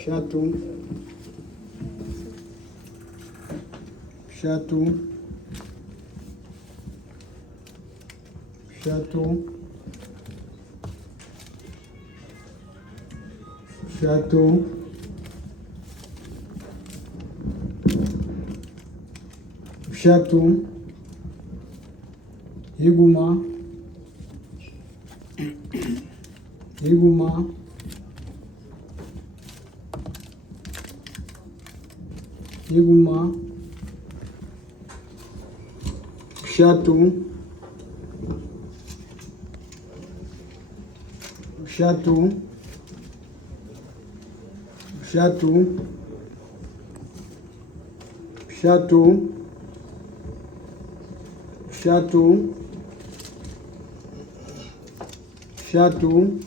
Shatu, shatu, shatu, shatu, shatu, iguma, iguma, iguma, shatu, shatu, shatu, shatu, shatu, shatu,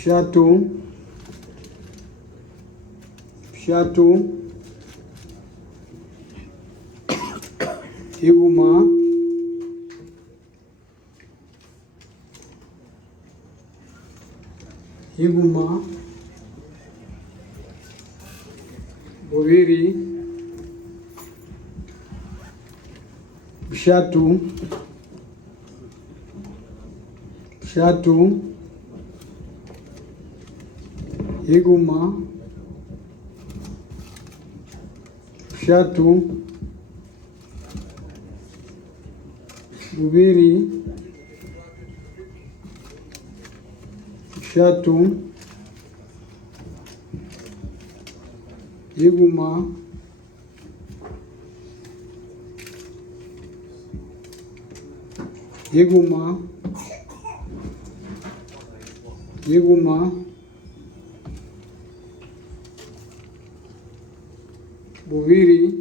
shatu, shatu, iguma, iguma, bubiri, shatu, shatu, iguma, shatu, bubiri, shatu, iguma, iguma, iguma, bubiri,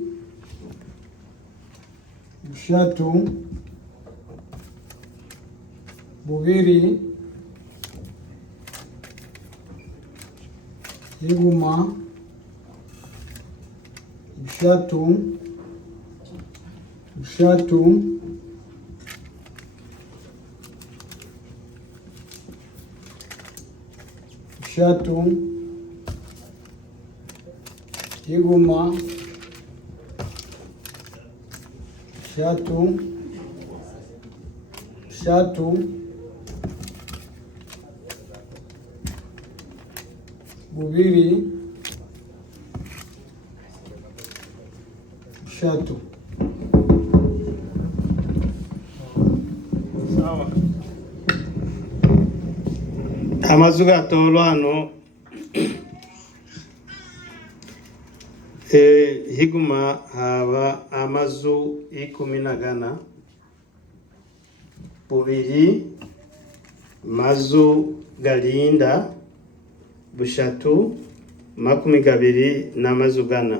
shatu, bubiri, iguma, shatu, shatu, shatu, iguma, shatu, shatu, bubiri, shatu. Sawa. Amazu gatolo hano higuma haba amazu 10 bubiri mazu galinda bushatu 20 n'amazu gana.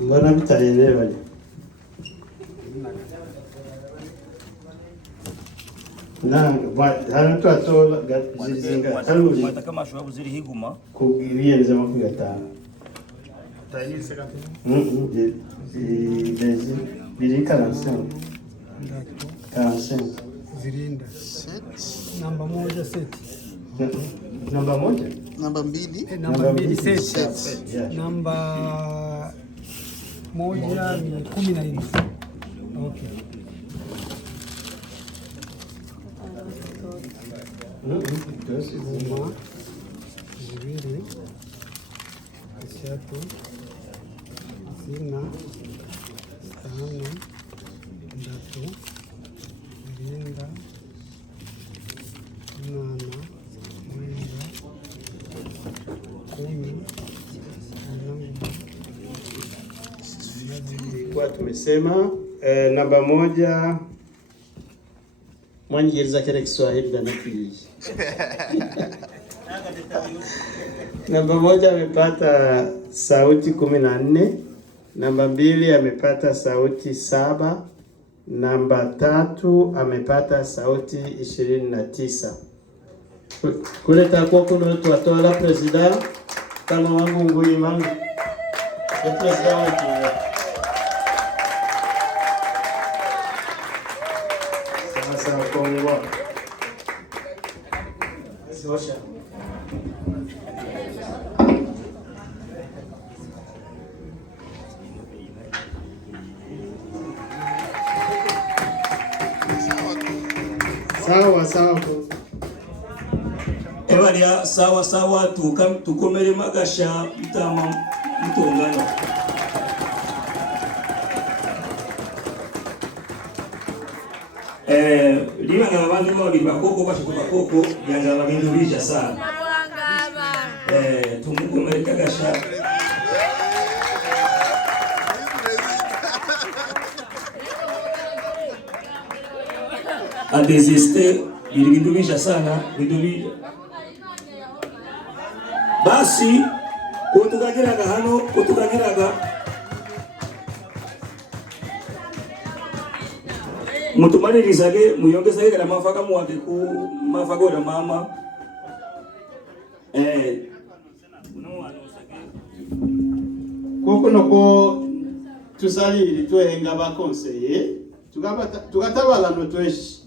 Mbona bitarebewe na hano twatola zizinga taluri mwataka mashabu ziri higuma kubiyenza 50 Tayise kati. Bezi biri 45 Zirinda. Namba moja seti. Namba moja? Namba mbili. Namba mbili seti. Yeah. Namba moja ni 14. Okay. Iguma, zibiri, eshatu, zina, zitanu, ndatu, irinda, munana, mwenda, 10, kwa tumesema namba moja Mwanyigiriza kile Kiswahili na nakili. Namba moja amepata sauti 14, namba mbili amepata sauti 7, Namba 3 amepata sauti 29. Kule takuwa kuna tuwatola presida kama wangu ngui mangu. Presida wetu. Sasa Kongo. Sosha. Sawa. Ebalia sawa tukomere magasha mtama mtongano. Lima nga abantu babiri bakoko bashikuka koko byanga babindurija sana. Tumukomere kagasha. Adesiste bilibidumisha sana bidubija. Basi kutugagiraga hano kutugagiraga mutumanirizage muyongezage kana mafaka muwake ku mafaka ya mama koko noko tusaliri twehenga bakonseye tugatabala no tweshi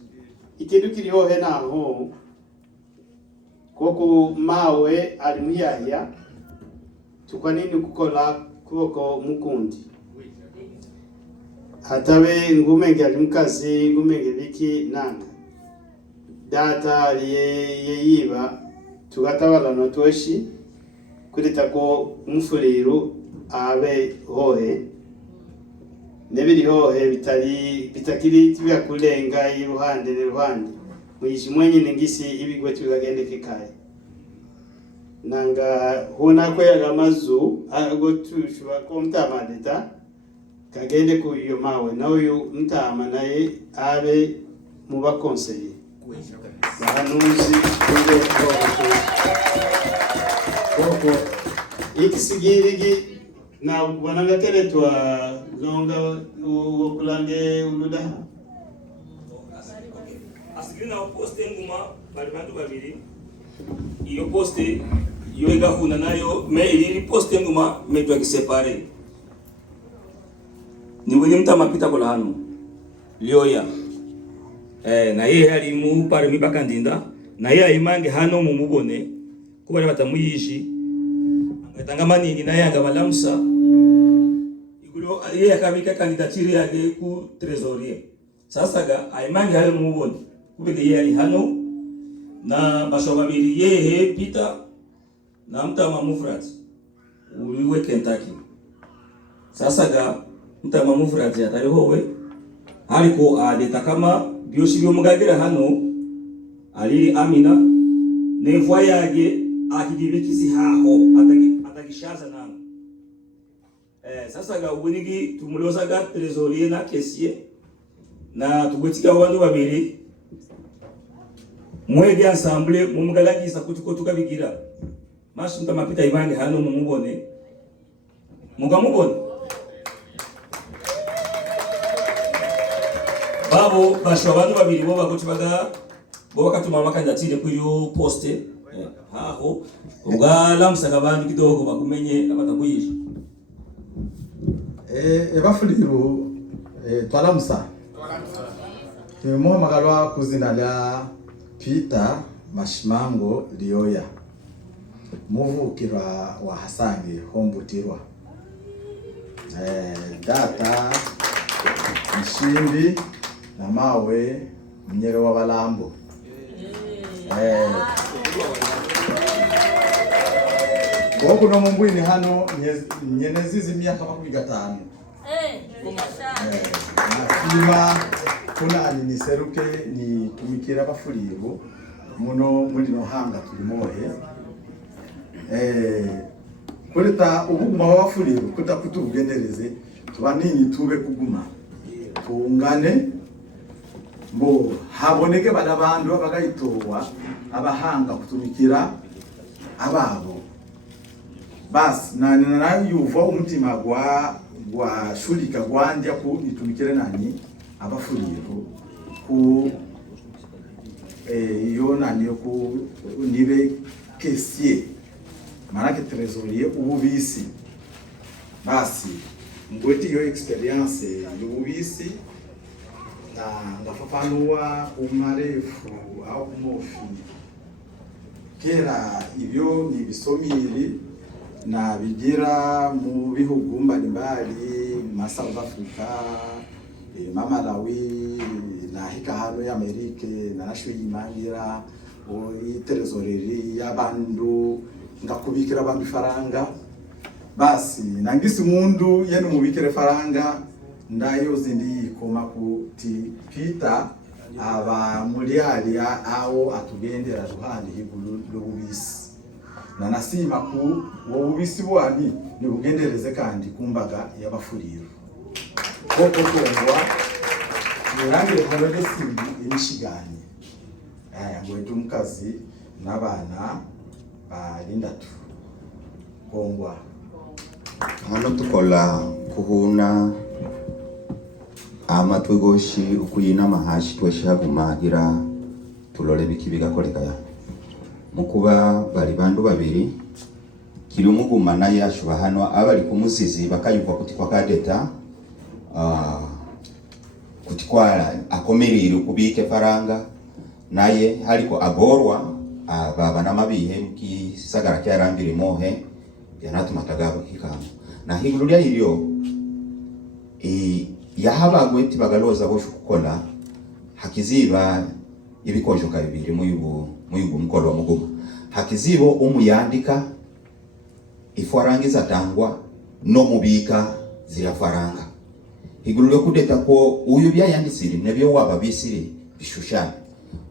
ikintu kiriho naho koko mawe alimuyaya tukwa nini kukola koko mukundi hatawe ngumenge alimkazi ngumenge biki nanga data yeyiba tugatabala no tweshi kulita ko mufuriru abe hohe nebiri hohe bitakiri tibya kulenga iruhande n'iruhande muyishi mwenyine ngisi ibigwe tugagende kikaye nanga hona ko yagamazu ago tushwa ko mtama deta kagende ku iyo mawe nayo mtama naye abe muba conseiller bahanuzi koko ikisigirigi na wananga keletwa zonga ukulange uluda asigina poste nguma bali bantu babiri iyo poste yo igahuna nayo me ili poste nguma metwa kisepare ni wenye mtamapita kola hano lioya na yeye ali mu pare mibaka ndinda na yeye ayimange hano mumubone kuba batamuyishi ngatanga maningi na yanga balamsa igulo yeye akabika kandidatire yake ku trésorier sasa ga ayimange hano mumubone kubege yeye ali hano na basho babiri yeye Peter na mtama Mufrat uliwe Kentucky sasa ga mtama Mufrat atari howe aliko adeta kama byoshi byomugagira hano ali Amina nemvwa yage akigibikisi haho atagishaza namo sasa ga ubunigi tumuloza ga trésorier na caissier na tugwetika abantu babiri mwege ensemble mumugalagiza kutuko tukabigira mashi mtamapita ibange hano mumubone mugamubone babo basho abantu babiri bo bagotibaga bo bakatuma makandatire kuyo poste haho ugalamsaga abantu kidogo bakumenye abatakuyisha bafuliru twalamusa muhamagarwa kuzina lya Peter Mashimango Lioya muvukira wa Hasange Hombutirwa data Mshimbi na mawe Mnyere wa Balambo Boku no mumbwini hano nyenezizi miaka 15 nasima kuna aniniseruke ni tumikira bafuliru muno muri no hanga tulimohe kuleta ubuguma bafuliru kuta kutugendereze tubanini tube kuguma tungane mbo haboneke badabandu abagayitowa abahanga kutumikira ababo bas na yuva umutima gwa shulika gwanja ku nitumikire nani abafuliro ku yona niyo ku nibe kesie manake trésorier ububisi basi ngweti yo experience y'ububisi na ngafafanua umarefu au mofi kera ibyo ni bisomiri na bigira mu bihugu mbalimbali ma South Africa Malawi na hika hano ya Amerika na nashwe yimangira iterezoreri y'abantu ngakubikira abantu faranga basi nangisi mundu yenu mubikire faranga ndayo zindi koma kuti Peter aba muliali awo atugendera ruhande higulu lubisi na nasima ku wubisi bwani ni bugendereze kandi kumbaga y'abafuriro koko kongwa nirangire karode simbi imishiganye ngwetu mukazi n'abana barindatu kongwa hano tukola kuhuna amatwegoshi ukuyina mahashi tweshagumagira tulole biki bigakolekaya mukuba bali bandu babiri kiri umugumana yashuba hano abali kumuzizi bakayuka kuti kwa kadeta kuti kwala akomerire kubike faranga naye haliko agorwa baba namabihe mukisagara kyarambire mohe yanatumataga kikamo na higululia ilyo yahaba gweti bagaloza bosho kukola hakiziba ibikonjoka bibiri muyubu mukolo wa muguma hakizibo umuyandika ifarangiza tangwa no mubika zira faranga higulule kudeta ko uyu byayandisiri nebyo waba bisiri bishushana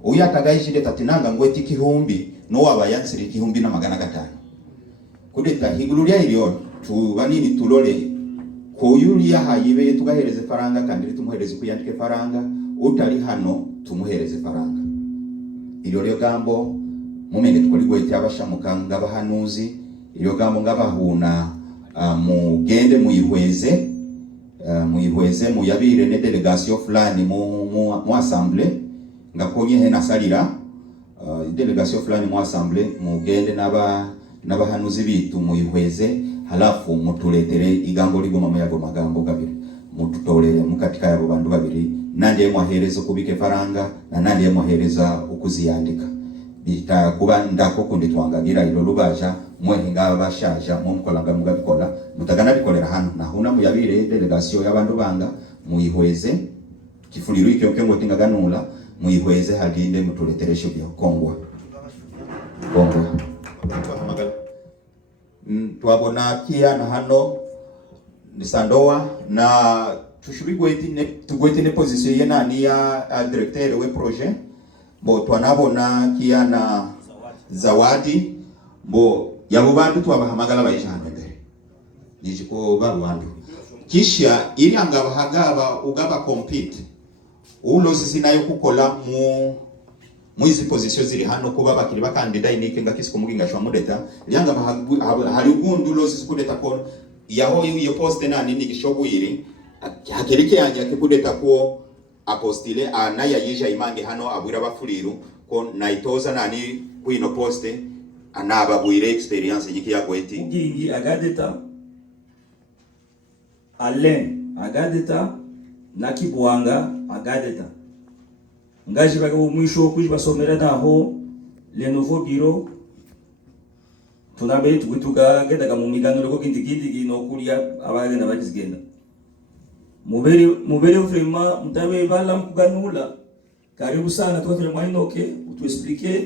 uyu atagayishide tatinanga ngweti kihumbi no waba yansiri kihumbi na magana gatano kudeta higululia iliyo tubanini tulole kuyulia hayibe tugahereze faranga kandi tumuhereze kuyandike faranga utali hano tumuhereze faranga ilyo lyo gambo mumene tukoligwete abashamukanga bahanuzi ilyo gambo ngabahuna mugende muyihweze muyabire ne delegation fulani mu assemblée ngakonye hena salira delegation fulani mu assemblée mugende n'abahanuzi bitu muyihweze halafu mutuletere igambo ligoma muyago magambo gabiri mututolere mukatika yabo bandu babiri nandi yemwahereza kubike faranga na nandi yemwahereza ukuziyandika bita kuba ndako kundi twangagira ilo lubaja mwehinga bashaja mumkolanga mugabikola mutagana bikolera hano na huna muyabire delegation y'abandu banga muyihweze kifuliro ikyo kengo tingaganula muyihweze haginde mutuletereshe byo kongwa twabona kia na hano nisandoa na tugwete ne position yenani ya directeur we projet bo twanabona kia na zawadi bo yabo bantu twabahamagala bayisha hano mbere nijiko babantu kisha ili angabahagaba ugaba compete ulozi sinayo kukola mwizi position ziri hano kuba bakiri bakandida inike ngakisiko muginga shwa mudeta lyanga hari ugundu lozi sikudeta ko yaho iyo poste nani nikishobuyiri hakerike yanje akikudeta ko apostile anaya yija imange hano abwira bafuriru ko naitoza nani kuino poste anaba bwire experience yiki yagweti ngingi agadeta Alain agadeta na Kibwanga agadeta ngaji bage mwisho kuji basomera naho le nouveau bureau tunabe tugutuka gendaga mu miganiro ko kindi no kulia abagenda bakizigenda mubere vraiment mtabe bala mkuganula karibu sana twafire mwainoke utu expliquer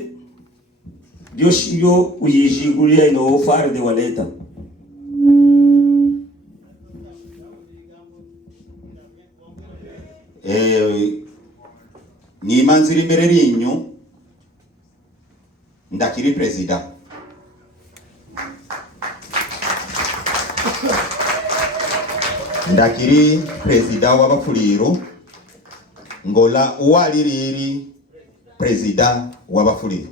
Dioshiyo uyijigulia ino fare de waleta ni manziri mbere rinyu ndakiri president ndakiri president w'abafuliro ngola uwaliriri president w'abafuliro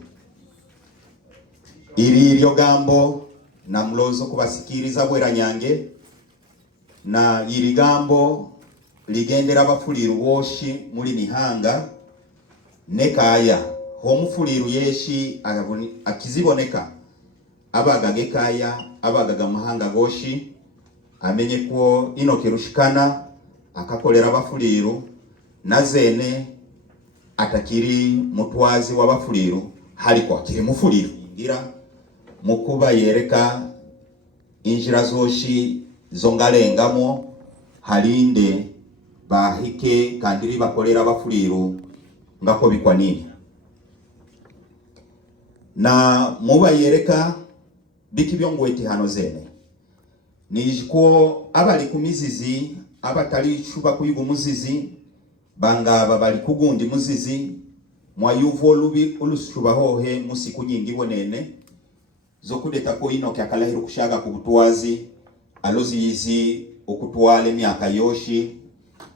iri lyo gambo na mlozo kubasikiriza bwera nyange na iri gambo ligendera abafuliru boshi muli nihanga nekaya homufuliru yeshi akiziboneka abagaga kaya abagaga mahanga goshi amenye ko ino kirushikana akakolera abafuliru nazene atakiri mutwazi w'abafuliru haliko akiri mufuliru ngira mukuba yereka injira zoshi zongalengamo halinde bahike kandiri bakolera abafuliru ngako bikwa nini na muba yereka biki byongweti hano zene nijiko abali kumizizi abatali shuba kuyiga umuzizi bangaba bali kugundi muzizi mwayuvo lubi ulushuba hohe musiku nyingi bonene zo kudeta ko ino kyakalahiro kushaga kubutwazi alozi yizi okutwale myaka yoshi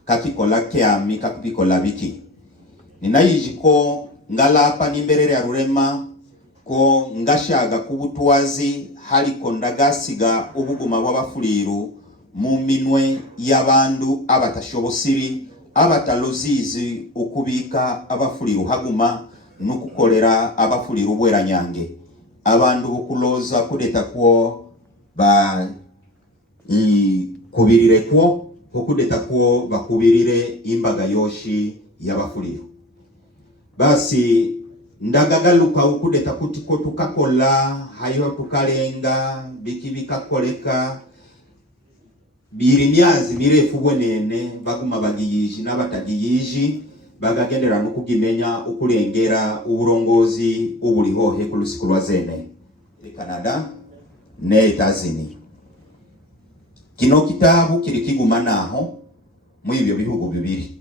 kakikola kyami kakubikola biki ninayijiko ngalapa nimberere ya rurema ko ngashaga kubutwazi haliko ndagasiga ubuguma bw'abafuliru mu minwe y'abandu abatashobosiri abatalozizi ukubika abafuliru haguma nukukolera abafuliru bweranyange abandu bukuloza kudeta ko ba kubirire ko kudeta ko bakubirire imbaga yoshi y'abafuliru basi ndagagaluka ukudeta kuti ko tukakola hayo tukalenga biki bikakoleka biri myazi mirefu bwenene baguma bagiyiji n'abatagiyiji bagagendera nukugimenya ukulengera uburongozi ubuli hohe kulusiku lwa zene Canada ne Etazini kino kitabu kiri kiguma naho mu ibyo bihugu bibiri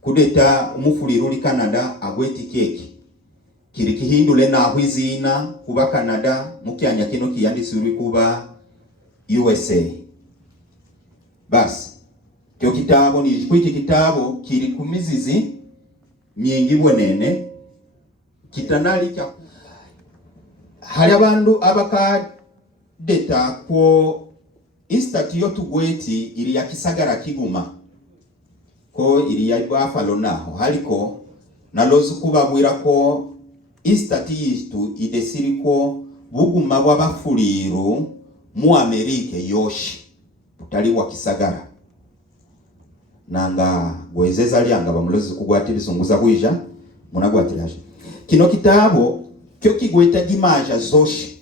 kudeta umufuliru li Canada agweti keki kiri kihindule naho izina kuba Canada mukyanya kino kiyandisirwe kuba USA basi kyo kitabo ni kwiki kitabo kiri kumizizi myingi bwenene kitanali kya hari abandu abakadeta ko istati yo tugweti iri ya kisagara kiguma ko iri ya Buffalo naho haliko nalozi kubabwira ko istati yistu idesiri ko buguma bw'abafuliru mu Amerike yoshi utali wa kisagara nanga gwezeza lyanga bamulozi kugwati bisunguza kuija munagwatilaje kino kitabo kyo kigweta gimaja zoshi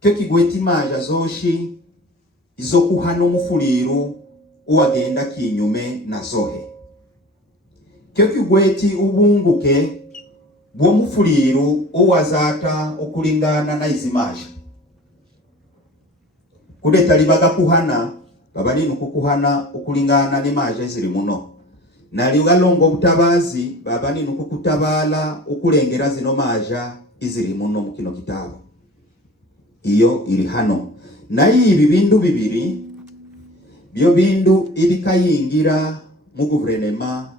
kyo kigweta imaja zoshi izo kuhana umufuliru uwagenda kinyume na zohe kyo kigweti ubunguke bwo mufuliru uwazata okulingana na izimaja kudeta libaga kuhana babali nukukuhana okulingana n'imaja ziri muno nali galongo butabazi babali nukukutabala okulengera zino maja iziri muno mu kino kitabo iyo iri hano na ibi bindu bibiri byo bindu ibikayingira mu guverinoma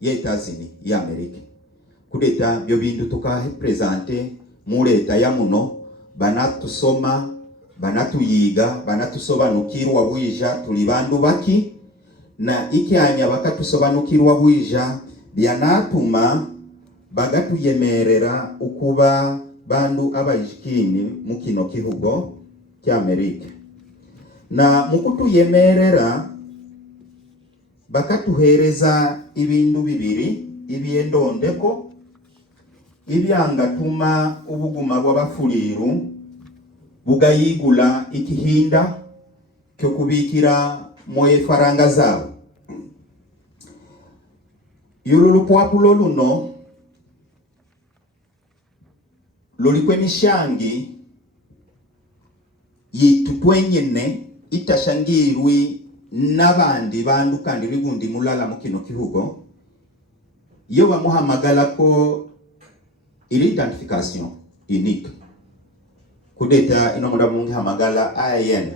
ya Etazini ya Amerika kudeta byo bindu tukahe presente mu leta ya muno banatusoma banatuyiga banatusobanukirwa bwija tuli bandu baki na ikyanya bakatusobanukirwa bwija byanatuma bagatuyemerera ukuba bandu abayishikini mu kino kihugo kya Amerika na mukutuyemerera bakatuhereza ibindu bibiri ibyendondeko ibyangatuma ubuguma bw'abafuliru bugayigula ikihinda kyo kubikira moye faranga zabo yululu pwapulo luno lulikwe mishangi yitutwenyene itashangirwi n'abandi bandu kandi bigundi mulala mu kino kihugo iyo bamuhamagala ko identification unique kudeta ino muda mungi hamagala IN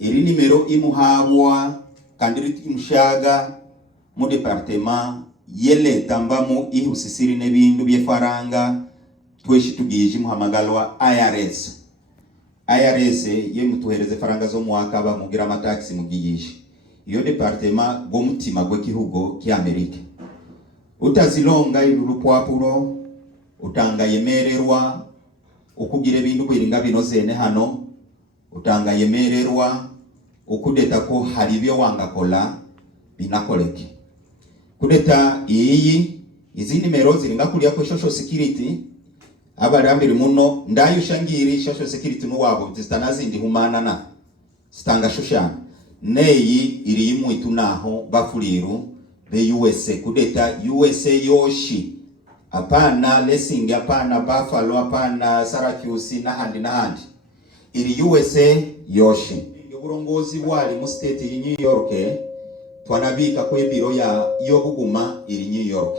iri nimero imuhabwa kandiri imushaga mu departement yele tambamu ihusisiri nebindu byefaranga tweshi tugije muhamagalwa IRS ye mutuhereze faranga zo mwaka ba mugira amataxi mugiyishe iyo departement g'omutima gw'ekihugo kya Amerika. Utazilonga ilulupwapulo utangayemererwa okugira ebintu biringa bino zene hano, utangayemererwa okudeta ko hari byo wangakola binakoleke. Kudeta izi nimero ziringa kulia ko social security abarambiri muno ndayo shangiri social security nuwabo zitanazindi humana na stanga shoshana neyi iri imwitu naho bafuliru be USA kudeta USA yoshi apana Lessing apana Buffalo apana Syracuse na handi iri USA yoshi uburongozi bwali mu state ya New York twanabika ko biro ya yobuguma iri New York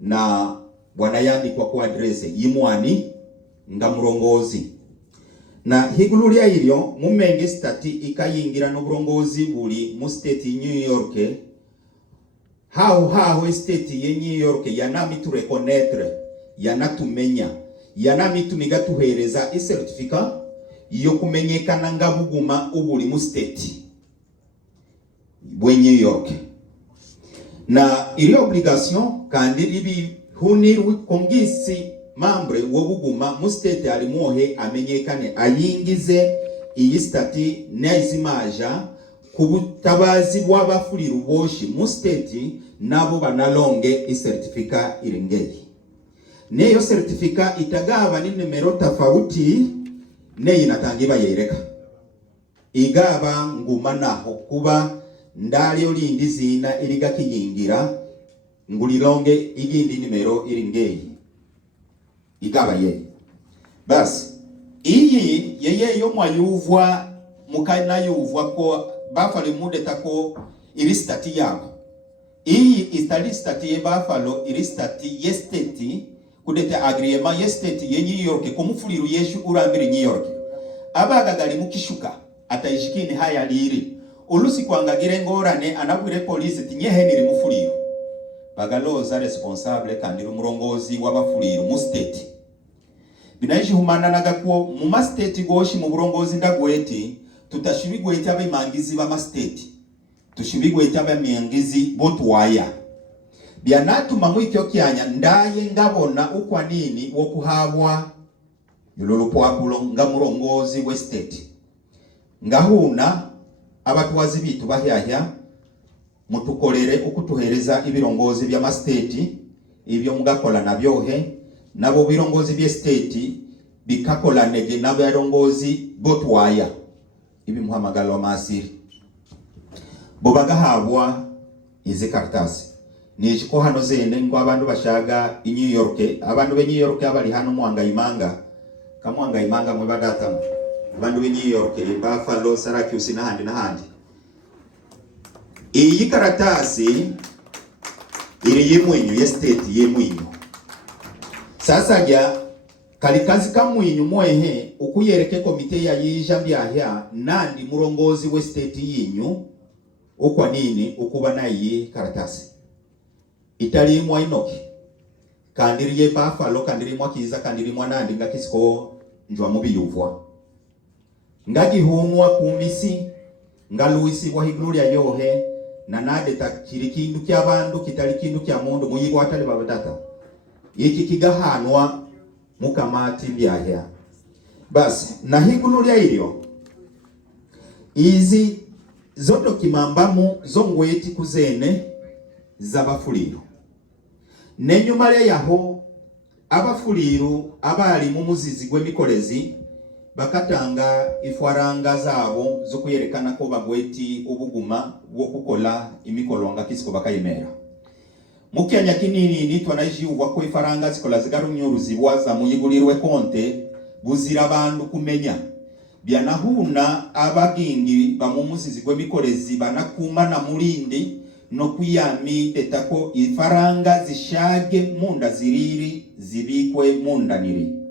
na wanayandikwa kwa address yimwani nga murongozi na higululia ilyo mumenge stati ikayingira no burongozi buli mu state New York hao state ye New York yanami tu reconnaître yanatumenya yanami tumiga tuhereza certificate yo kumenyekana nga buguma ubuli mu state bwe New York na ili obligation kandi ibi hunirwi kongisi mambre wobuguma mu state ali muohe amenyekane ayingize iyi stati nezimaja kubutabazi bw'abafuliru boshi mu state nabo banalonge isertifika irengeri neyo certificate itagaba ni numero tofauti neyi natangiba yereka igaba nguma naho kuba ndali olindi zina iliga kiyingira ngulilonge igindi numero iringeyi igaba ye basi iyi yeye yo mwayuvwa mukana yuvwa ko bafale mude tako iri stati yabo iyi istali stati ye bafalo iri stati ye state kudete agreement ye state ye New York ko mufuliru yeshu urambiri New York abaga gali mukishuka atayishikini haya liri ulusi kwangagire ngorane anabwire police tinyehe niri mufuliru bagaloza responsable kandi umurongozi w'abafuliru mu state binayishi humana nagakwo mu ma state goshi mu burongozi ndagweti tutashibigweta abemangizi ba ma state tushibigweta abemangizi botwaya byanatuma mu icyo kyanya ndaye ngabona ukwa nini wo kuhabwa yululupwapulo nga murongozi we state ngahuna abatuwazi bitu bahyahya mutukolere ukutuhereza ibirongozi bya ma state ibyo mugakola nabyohe nabo birongozi bya state bikakola nege n'abarongozi botwaya ibi muhamagalo wa masiri bobagahabwa izi kartasi nishiko hano zende ngo abantu bashaga i New York abantu be New York abali hano mwangayimanga kamwangayimanga mwe badata abantu be New York Buffalo Syracuse na handi iyi karatasi iri yemwenyu ya state yemwenyu sasa ja kalikazi kamwenyu mwehe ukuyereke komite ya yija byahya nandi murongozi we state yinyu ukwa nini ukuba nayi karatasi italimwa inoki kandiriye Buffalo kandirimwa kiza kandirimwa nandi ngakisiko njwa mubiyuvwa ngagihumwa kumisi ngaluisi bwa higluria yohe nanade takiri kindu ky'abandu kitali kindu kya mundu muyiko atali babadata iki kigahanwa mukamati byahya basi na higluria ilyo izi zoto kimambamu zongweti kuzene zabafuliru nenyuma yaho abafuliru abali mu muzizi gw'emikolezi bakatanga ifwaranga zabo zo kuyerekana ko bagweti ubuguma bwo kukola imikolonga kisiko bakayemera mukyanya kinini nitwa naji ubwa ko ifaranga zikola zigarunyuruzi bwaza muyigulirwe konte buzira abantu kumenya byanahuna abagingi bamumuzizi gw'emikolezi banakuma na mulindi no kuyami tetako ifaranga zishage munda ziriri zibikwe munda niri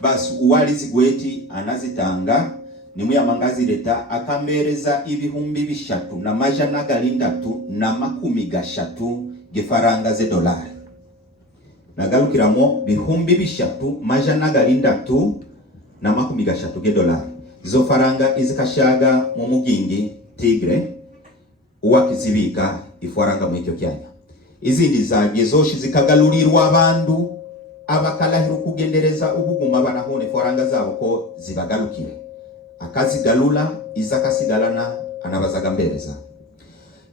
basi uwali zigweti anazitanga nimu ya mangazi leta akamereza ibihumbi bishatu na majana galindatu na makumi gashatu gefaranga ze dolari nagalukiramo bihumbi bishatu majana galindatu na makumi gashatu ge dolari izo faranga izikashaga mu mugingi Tigre uwakizibika ifaranga mwekyo kyanya. Izindi zaje zoshi zikagalulirwa abandu abakalahira kugendereza ubuguma banahone ifaranga zabo ko zibagalukire. Akazigalula izakasigalana anabazaga mbereza.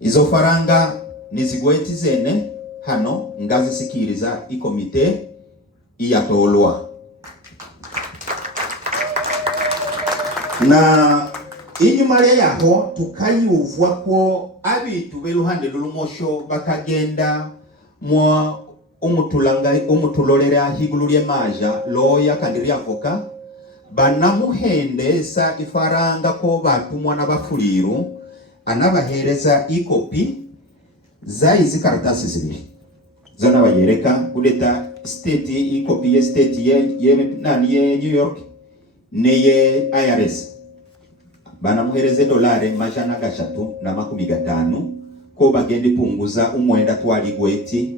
Izo faranga nizigweti zene hano ngazisikiriza ikomite iyatolwa. Na inyuma yaho tukayuvwa ko abitu beruhande lulumosho bakagenda mwa umutulolera higulurye maja loya kandiri avoka banamuhendesa ifaranga ko batumwa n'abafuliru anabahereza ikopi za izi karatasi zibiri zona bayereka kudeta state ikopi ye state ye New York neye IRS banamuhereze $350 ko bagende punguza umwenda twali gweti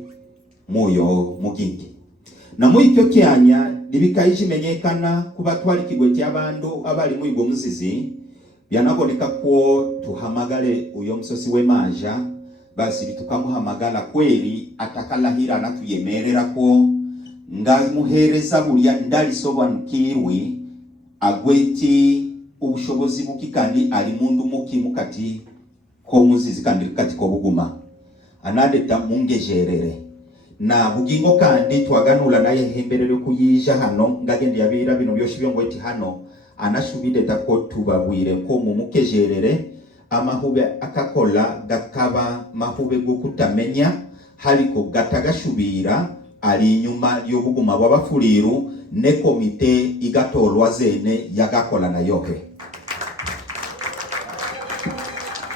muyo mugingi. Na muikyo kyanya libikayimenyekana kuba twali kigweti abandu abali muigo muzizi byanaboneka ko tuhamagale uyo msosi we maja basi bitukamuhamagala kweli atakalahira natuyemerera ko ngamuhereza bulya ndali sobanukirwi agweti ubushobozi buki kandi ali mundu muki mukati ko muzizi kandi kati ko buguma anadeta mungejerere na bugingo kandi twaganula naye hemberere kuyija hano ngagende yabira bino byoshi byongo eti hano anashubide tako tubabwire ko mumukejerere amahube akakola gakaba mahube go kutamenya haliko gatagashubira ali nyuma y'obuguma bw'abafuliru ne komite igatolwa zene yagakola na yoke.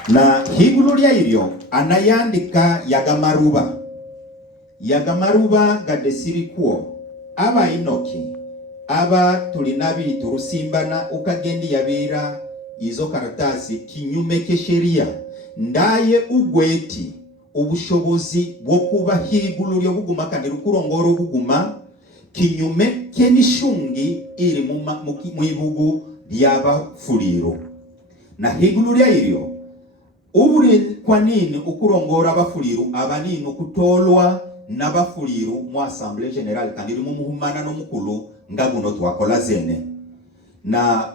Na higulu lya ilyo anayandika yagamaruba gadesiri kuo aba inoki aba tulinabi turusimbana ukagendi yabira izo karatasi kinyume kesheria ndaye ugweti ubushobozi bwo kuba higulu lyo buguma kandi rukurongoro buguma kinyume kenishungi iri mu ibugu by'abafuliru. Na higulu lya ilyo ubure kwa nini ukurongora abafuliru abanini kutolwa n'abafuliru mu Assemblée Générale kandi mu muhumana no mukulu ngaguno twakola zene. Na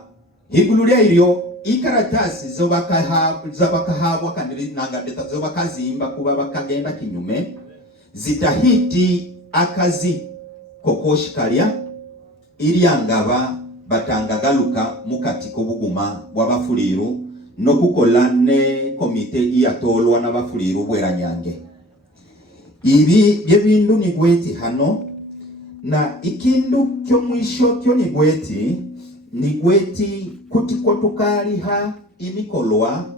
higulu lya ilyo ikaratasi zobakahabwa kandi nangadeta zobakazimba kuba bakagenda kinyume zitahiti akazi kokoshikalya iryangaba batangagaluka mukati ko buguma bw'abafuliru no kukola ne komite iyatolwa n'abafuliru bweranyange. Ibi byebindu ni gweti hano na ikindu kyo mwisho kyo ni gweti kuti ko tukaliha imikolwa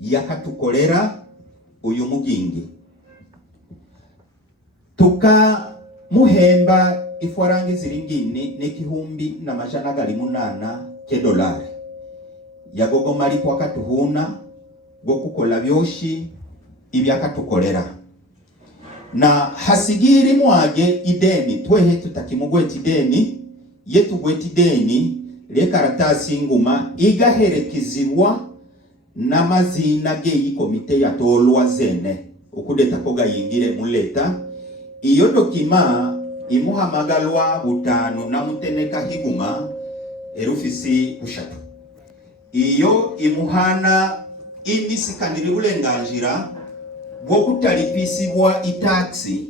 yakatukolera uyu mugingi tuka muhemba ifarangi ziringini n'ekihumbi $800 $8 yagogo malipo akatuhuna go kukola byoshi ibyakatukolera na hasigiri mwage ideni twehe tutakimugweti ideni yetu gweti ideni le karatasi nguma igaherekizibwa n'amazina ge komite yatolwa zene ukudeta koga yingire muleta iyo dokima imuhamagalwa butanu na muteneka higuma erufisi ushatu iyo imuhana imisikandiri ulenganjira bwo kutalipisibwa itaxi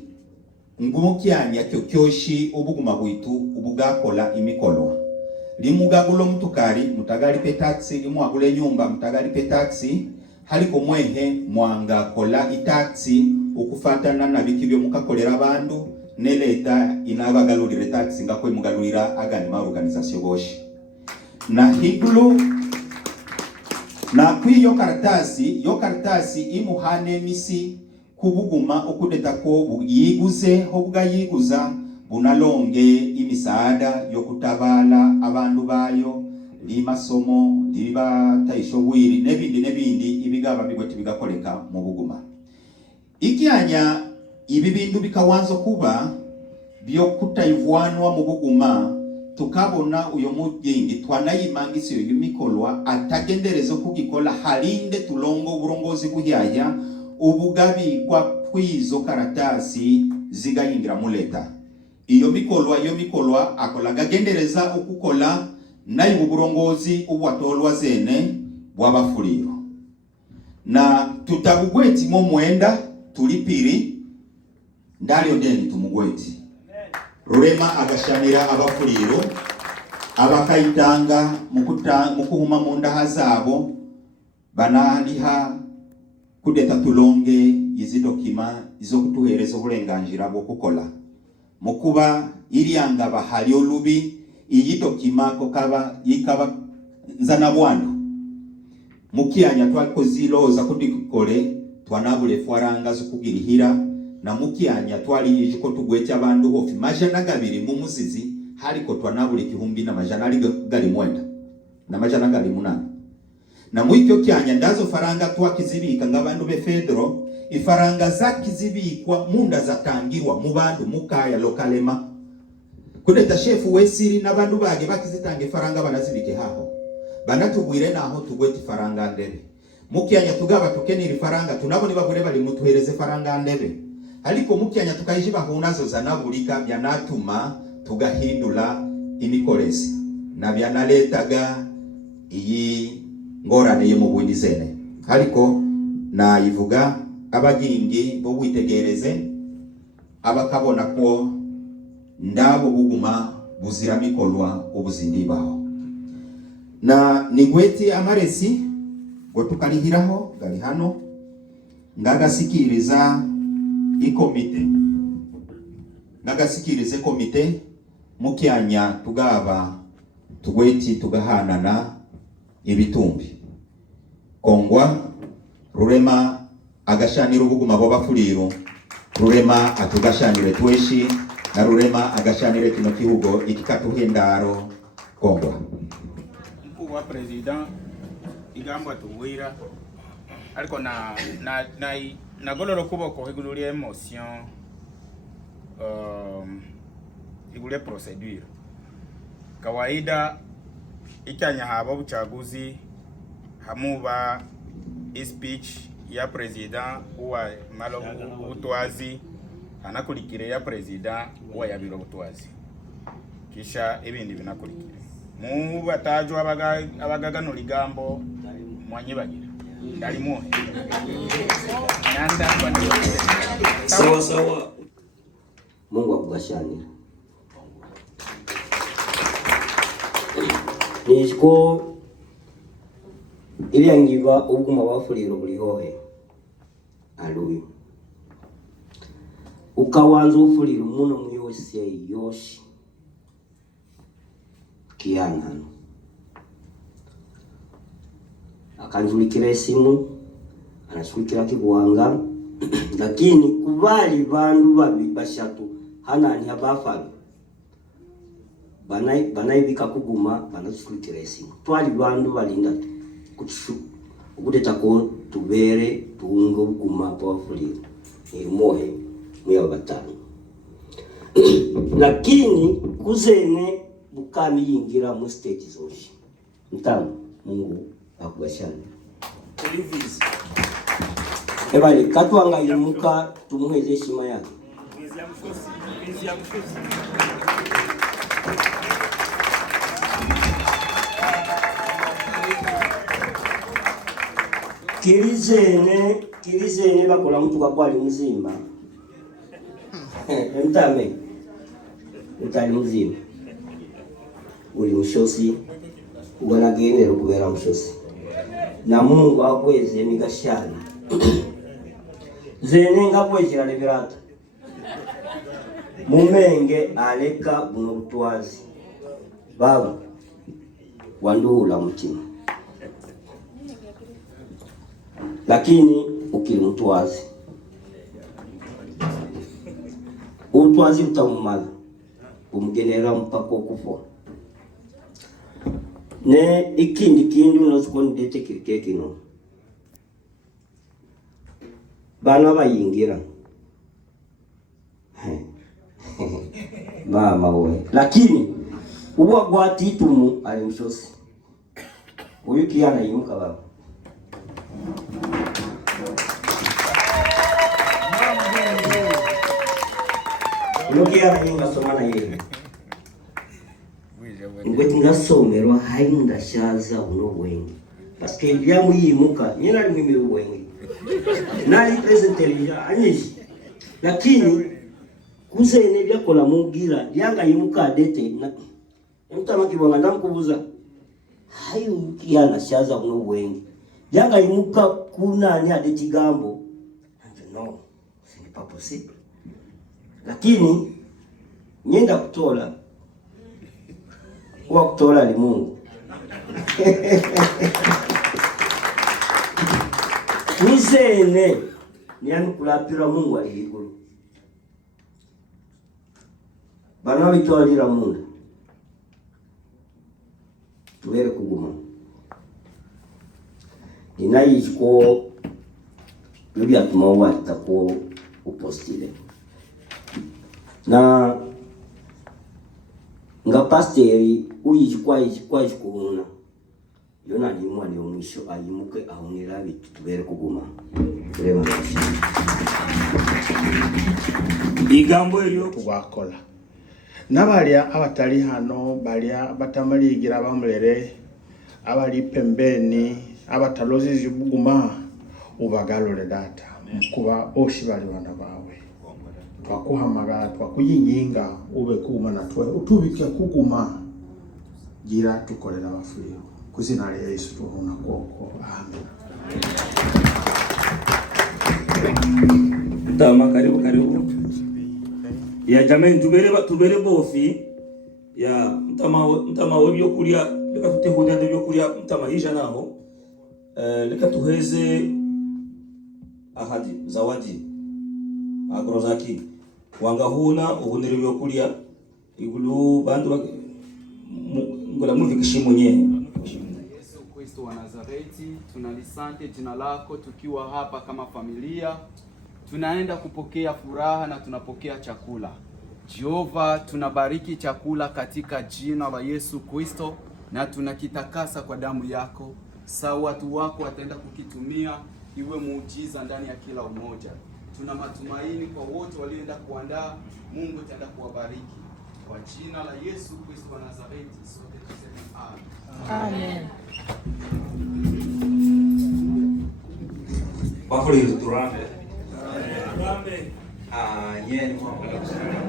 ngumukyanya kyokyoshi obuguma bwitu ubugakola imikolwa limugagulo mutukari mutagali pe taxi limuagule nyumba mutagali pe taxi haliko mwehe mwanga kola itaxi ukufatana na bikibyo mukakolera abandu neleta inabagalulire taxi ngakwe mugalulira agani ma organisation boshi na higulu na kwiyo karatasi imuhane misi kubuguma okudeta ko buyiguze obwa yiguza bunalonge imisaada yokutabala abandu bayo limasomo liba taishobwiri nebindi ibigaba bigweti bigakoleka mu buguma ikyanya ibi bindu bikawanzo kuba byo kutayivwanwa mu buguma tukabona uyo mugingi twanayimangise uyu mikolwa atagenderezo kugikola halinde tulongo uburongozi buhyaya ubugabikwa kwizo karatasi zigayingira muleta iyo mikolwa akolaga gendereza ukukola nayi uburongozi ubwatolwa zene bwabafuliro na tutabugweti mo mwenda tulipiri ndalyo deni tumugweti Rurema agashamira abafuliro abakayitanga mukuhuma mu ndaha zabo banaliha kudeta tulonge izi dokima izo kutuhereza uburenganjira bwo kukola mukuba irianga bahali olubi iyi dokima kokaba yikaba nzana bwandu mukianya twakoziloza kudikole twanabule fwaranga zokugirihira na mukianya twali ijiko tugwetya abantu hofi majana gabiri mu muzizi haliko twanabule kihumbi na majana gali mwenda na majana gali munana na mwikyo kyanya ndazo faranga twakizibika ngabandu be Fedro ifaranga zakizibikwa munda zatangirwa mu bandu mukaya lokalema kudeta shefu wesiri nabandu bage bakizitange faranga banazibike haho banatubwire naho tugweti faranga ndebe mukianya tugaba tukenira faranga tunabone bagure bali mutuhereze faranga ndebe aliko mukianya tukayijiba hunazo zanabulika byanatuma tugahindula imikolesi na byanaletaga iyi ngorane yo mu bundi zene aliko na ivuga abagingi bo bwitegereze abakabona ko ndabo buguma buzira mikolwa ubuzindi baho na nigweti amaresi go tukalihiraho gali hano ngagasikiriza ikomite nagasikirize komite mukyanya tugaba tugweti tugahanana ibitumbi kongwa Rurema agashanira ubuguma bw'abafuliro Rurema atugashanire tweshi na Rurema agashanire kino kihugo ikikatuhendaro kongwa mkuu wa president igamba tuwira ariko na gololo kuboko higurulie emotion igule procedure kawaida ikanya haba uchaguzi hamuba speech ya president uwa malo utwazi anakulikire ya president uwa ya biro utwazi kisha ibindi binakulikire mu batajwa abagaganura igambo mwanyibagira ndali muhe nanda sawa sawa Mungu akugashanira nishiko ilyangiva ubuguma bwafuliro bulihohe aluyu ukawanza ufuliro muno mwiyose yoshi kiyanano akanjulikira esimu anashukira kibuwanga lakini kubali bandu babi bashatu hanani abafaga banayibika kuguma banashukira esimu twali bandu balinda kutishu ukudeta ko tubere tuungo buguma bwafuliro mohe mwe batanu lakini kuzene bukami yingira mu state zoshi mtamu Mungu akubashane Olivis ebali katwanga yimuka tumuheze shima yake kirizene bakola mtu kwakwali mzima mtame utali mzima uli mushosi ubanagendera kubera mushosi na Mungu akweze migashana zene ngakwezira lebirata mumenge aleka buno butwazi baba wanduhula mutima lakini ukili mutwazi utwazi utamumala umugenera mpaka okufa ne ikindi unazikoni dete kirikeki no bana bayingira mama we lakini Uwa gwatitumu ali mshosi. Uyu kiana yimuka baba. Uyu kiana yinga somana yeye. Ngweti ngasomerwa hainda shaza uno wengi. Paske byamu yimuka nyina ali mwimire wengi. Nali presenteri ya anyishi. Lakini kuzene byakola mugira byanga yimuka dete na mtama kibonga ndamkubuza hayo kiana shaza uno wengi. Byanga yimuka kuna ni adeti gambo. No, c'est pas possible. Lakini nyenda kutola wa kutola ni Mungu. Nizene ni kulapira Mungu alikulu. Bana bitwalira Mungu. Tubere kuguma. Ninayiko bibi atumawa tako upostile. Na nga pasteri uyijikwa kuhuna yona ni mwana yo mwisho ayimuke ahunira bitu tubere kuguma turema igambo elyo kubakola nabalya abatali hano balya batamaligira bamulere abali pembeni abatalozi buguma ubagalole data kuba oshi bali bana bawe twakuhamagara twakuyinginga ube kuma natwe utubike kuguma gira tukolera abafuliro kuzina lya Yesu tuhuna koko amen. Tama karibu ya jamani tubere bofi ya mtama webyo kulia leka tutehuda ndebyo kulia mtama hija naho leka tuheze ahadi zawadi agrozaki wanga huna uhunere byo kulia igulu bandu ngola muvikishimu nye. Yesu Kristo wa Nazareti, tunalisante jina lako tukiwa hapa kama familia. Tunaenda kupokea furaha na tunapokea chakula. Jehova, tunabariki chakula katika jina la Yesu Kristo na tunakitakasa kwa damu yako. Sawa watu wako wataenda kukitumia iwe muujiza ndani ya kila umoja. Tuna matumaini kwa wote walioenda kuandaa. Mungu ataenda kuwabariki. Kwa jina la Yesu Kristo wa Nazareti, sote tuseme amen. Bafuli turambe. Nyeni mwamala kusana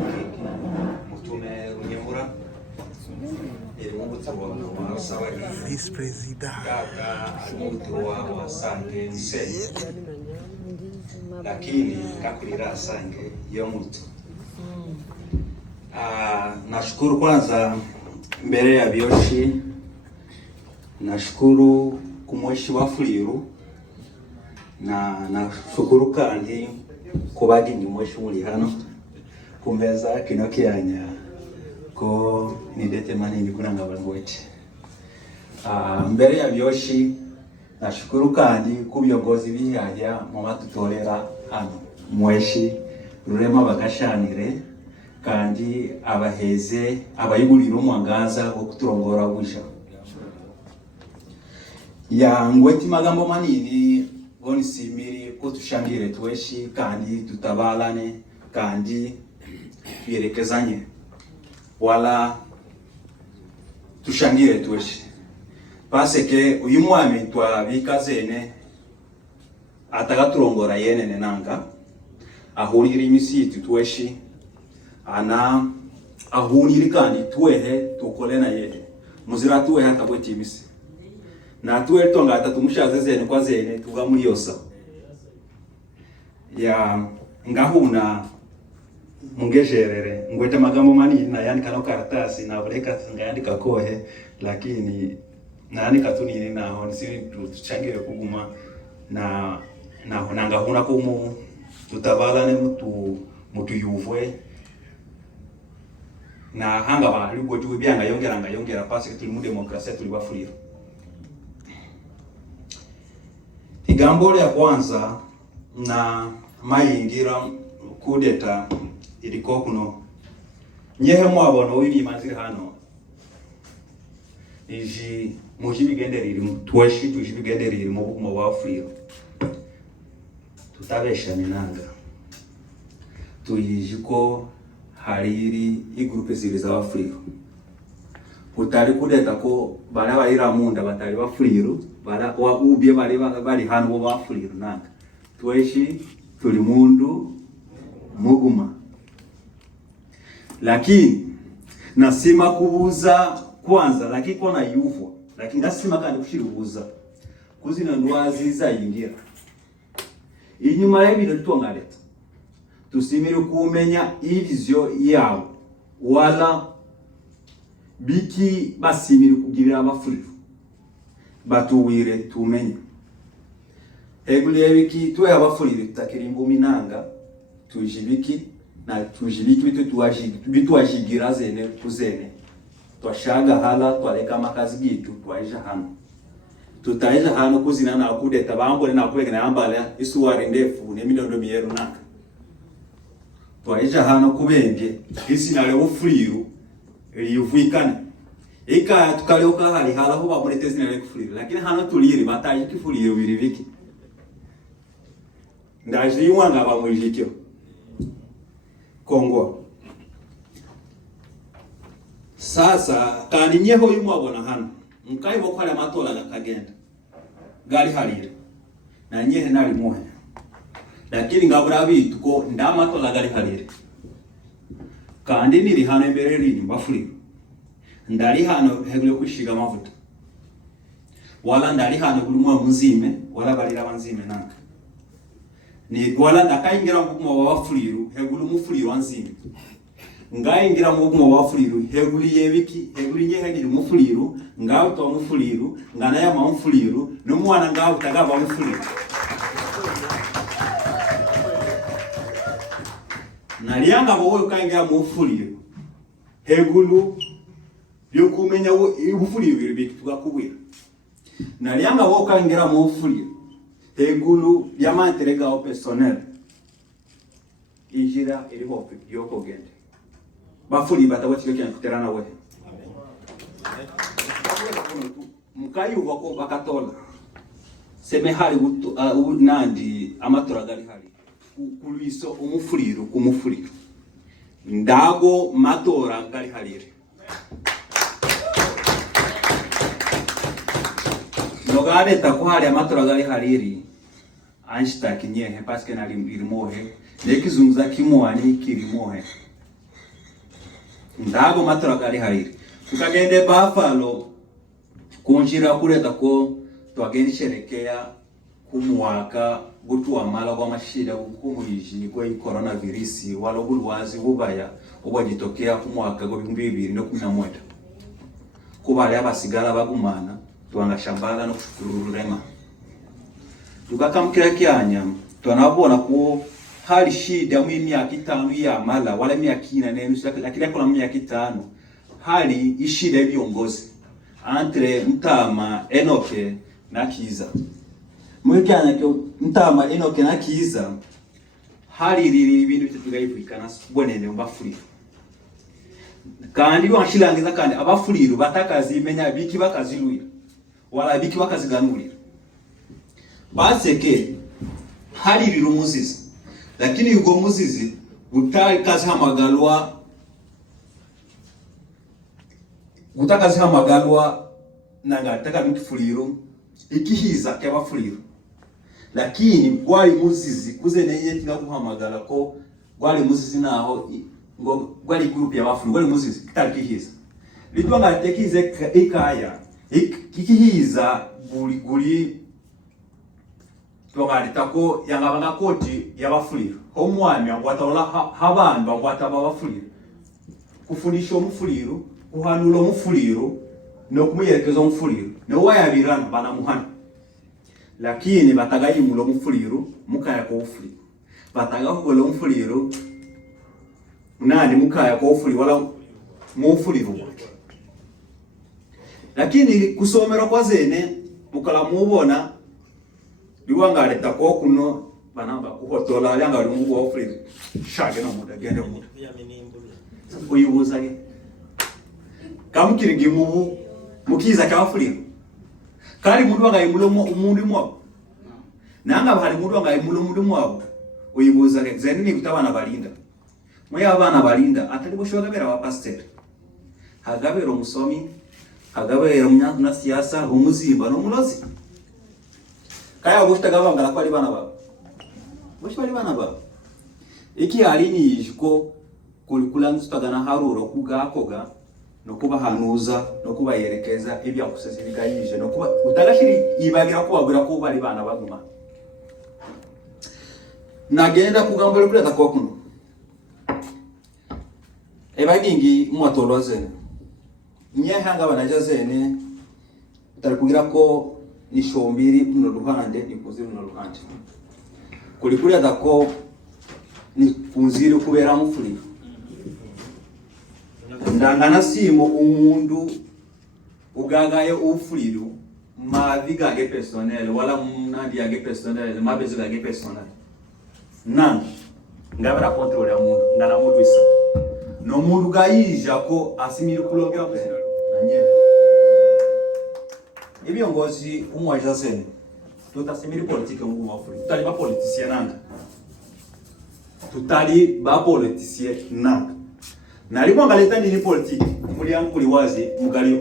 mutume runyemura eri mubutwa wa sabari Vice President kaka alibutwa wa sange nse lakini kakulira sange yo mtu. Nashukuru kwanza mbere ya byoshi, nashukuru kumweshi wa Fuliru na nashukuru kandi kubagi ni mweshi muri hano kumbeza kino kyanya ko nidete manini kunanga abantu wote. Mbere ya byoshi nashukuru kandi kubyogozi bihajya mu matutolera hano mweshi rurema bagashanire kandi abaheze abayigurira umwangaza wo kuturongora busha yangweti magambo manini goni simiri ko tushangire tweshi kandi tutabalane kandi yerekezanye wala tushangire tweshi paseke uyu mwami twabikazene atagaturongora yenene nanga ahurira imisitu tweshi ana ahuniri kandi tuwehe tukole na yeye muzira tuwehe atabweti imisi na tuwe tonga atatumshaze zene kwa zene tuga muri yosa ya ngahuna mungejerere ngwete magambo manini na yani kano karatasi na bureka ngandika kohe lakini nani katunini naho nisi tuchangire kuguma na ngahuna kumu tutabalane mutu yuvwe na hanga ba lugo tuwe byanga yongera pasi tuli mu demokrasia tuli bafulira. Igambo ya kwanza na mayingira kudeta iliko kuno nyehe mwabona wili manzira hano iji mujibigendereri twashi tujibigendereri mu buguma bwa Afurika tutabeshane nanga tuyiji ko hariri igroupe ziri za Afurika utari kudeta ko bara bayira munda batari bafuriru bara wa ubye bari hano bo bafuriru nanga tweshi tuli mundu muguma lakini nasima kubuza kwanza lakini kona yuvwa lakini nasima kandi kushiribuza kuzina ndwazi zayingira inyuma y'ibintu tutongaleta tusimire kumenya ivizyo yawo wala biki basimire kugirira abafuriru batuwire tumenye eguliye biki twe abafuriru tutakiri ngumi nanga tujibiki na tujibiki bitwajigira zene kuzene twashaga hala twaleka makazi gitu twaija hano tutaija hano kuzina na kudeta bambole na kubeka na ambala isuwari ndefu ne miliono mieru naka twaija hano kubenge isi na leo furiru livuikana ika tukaleuka hali hala ho bamurete zina leo furiru lakini hano tuliri bataje kifuriru biriviki ndaje yuwanga bamwijikyo Kongo sasa kandi nyeho yumwabona hano mukaibo kwa la matola la kagenda gali halire na nyehe nali moya lakini ngabura bitu ko ndamatola gali halire kandi niri hano imbere lini bafuri ndali hano hegule kushiga mavuta wala ndali hano kulumwa muzime wala balira banzime nanga ni wala ndakaingira mukuma wa bafuriru hegulu mufuriru wanzime ngaingira mukuma wa bafuriru heguli yebiki heguli nyehe ni mufuriru ngaho to mufuriru ngana ya mufuriru no mwana ngaho tagaba mufuriru nalianga bowe kaingira mufuriru hegulu yokumenya wo ibufuriru biki tukakubwira nalianga bowe kaingira mufuriru hegulu yamanterega o personnel ijira iri hope yoko gende bafuri batawachike kya kuterana we mukayi ubako bakatola seme hali nandi amatora gali hali kuluiso umufuriru kumufuriru ndago matora gali halire nogade takwali amatora gali haliri anshita kinyehe paske nali irimohe nekizunguza kimwani kirimohe ndago matora gali haliri tukagende Buffalo kunjira kuleta ko twagenda sherekea kumwaka gutu amala kwa mashida kumuyiji kwa coronavirus wala bulwazi bubaya obwajitokea kumwaka go 2011 kubali abasigala bagumana twangashambala no kushururema tukakamkira kyanya twanabona ko hali shida mu myaka 5 ya mala wala myaka 4 lakini kuna myaka 5 hali ishida y'ibiongozi entre Mtama Enoke na Kiza mwekyanya cyo Mtama Enoke na Kiza hali riri ibintu bitugayifukana bonene mbafuri kandi washilangiza kandi abafuriru batakazimenya biki bakazilwira wala biki bakaziganurira baseke hali riri umuzizi lakini yugo muzizi butari kazi hamagalwa gutakazi hamagalwa nangataka mikifuliro ikihiza kyabafuliro lakini gwali muzizi kuzeneye tinga kuhamagala ko gwali muzizi naho ngo gwali group y'abafuliro gwali muzizi kitali kihiza litwanga tekize ikaya ikihiza guli twagalita yangabanga koti y'abafuliro omwami agwataola habantu agwata abafuliro kufundisha omufuliro kuhanula omufuliro nokumuyekeza omufuliro nowayabirana banamuhana lakini batagayimula omufuliro mukaya ko ofuliro batagakola omufuliro nani mukaya ko ofuliro wala mufuliro wake lakini kusomera kwa zene mukala mubona liwanga leta ko kuno banamba kuhotola yanga limu ofuliro shage no muda gende muda uyibuzage kamukiringi mubu mukiza kyabafuliro kali mundu wangayimulo umundu mwabo nanga bali mundu wangayimulo umundu mwabo uyibuza zeni ni kutabana balinda mwe abana balinda atali bushoga bera wa pastor hagabera umusomi hagabera umunyandu na siasa umuzimba no mulozi kaya bushtaga bangala kwali bana babo bali bana babo iki alini yishko kulikula nsutagana haruro kugakoga no kubahanuza no kubayerekeza ibya kusesirika yije no kuba utagashiri ibagira kubabura ko bali bana baguma nagenda kugambira kuri atakokuno ebagingi mwatolozene nyehanga banajazene utari kugira ko ni shombiri no ruhande ni kuzira no ruhande kulikuri atako ni kunzire kubera mufuri ndangana simo umundu ugagaye ufuriru mavi gage personnel wala munandi yage personnel mabezi gage personnel nan ngabara control ya mundu ngana mundu isa no mundu gayija ko asimiri kulongera ko nanye ibiongozi umwaja sene tutasimiri politique mu mafuri tutali ba politicien nanga tutali ba politicien nanga nalimo ngaleta ni politique muri yangu kuli wazi mugalio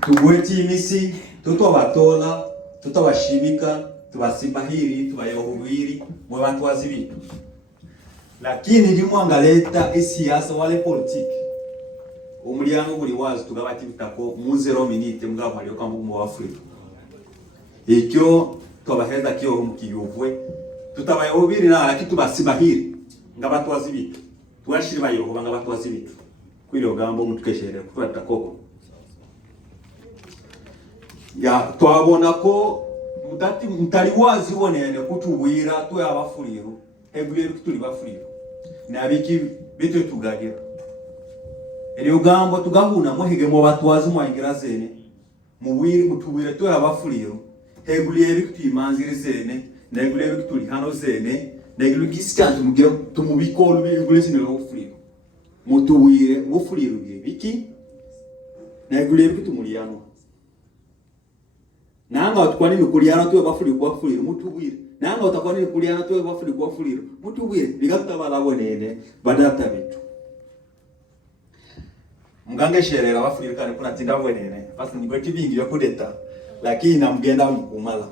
tugweti misi tutobatola tutobashimika tubasibahiri tubayohubiri mwe bantu wazibitu lakini limo ngaleta isiasa wale politique umulyango kuli wazi tugabati bitako mu 0 minute mugabo ali okambu mu Afrika ikyo tobaheza kyo mukiyuvwe tutabayohubiri na lakini tubasibahiri ngabatu wazibika twashiri bayoho ngabatu wazibika kwilo gambo mutukeshere kutwata koko ya twabona ko mutati mutali wazi bonene kutubwira twe abafuriro ebuye kutuli bafuriro nabiki bitu tugagira eri ugambo tugahuna muhige mu batwazi mu ingirazene mubwiri mutubwire twe abafuriro ebuye bikuti imanzire zene nebuye bikutuli hano zene negulu giskantu mugira tumubikolo bigulese no ufuriro mutuwire ngufuriro biki negulu bikitumuliyano nanga utkwani nukuliyana tuwe bafuriro kwa furiro mutuwire nanga utakwani nukuliyana tuwe bafuriro kwa furiro mutuwire bigatabala bonene badata bitu mgange sherera bafuriro kane kuna tinda bonene basi nigwe kibingi yo kudeta lakini namgenda mukumala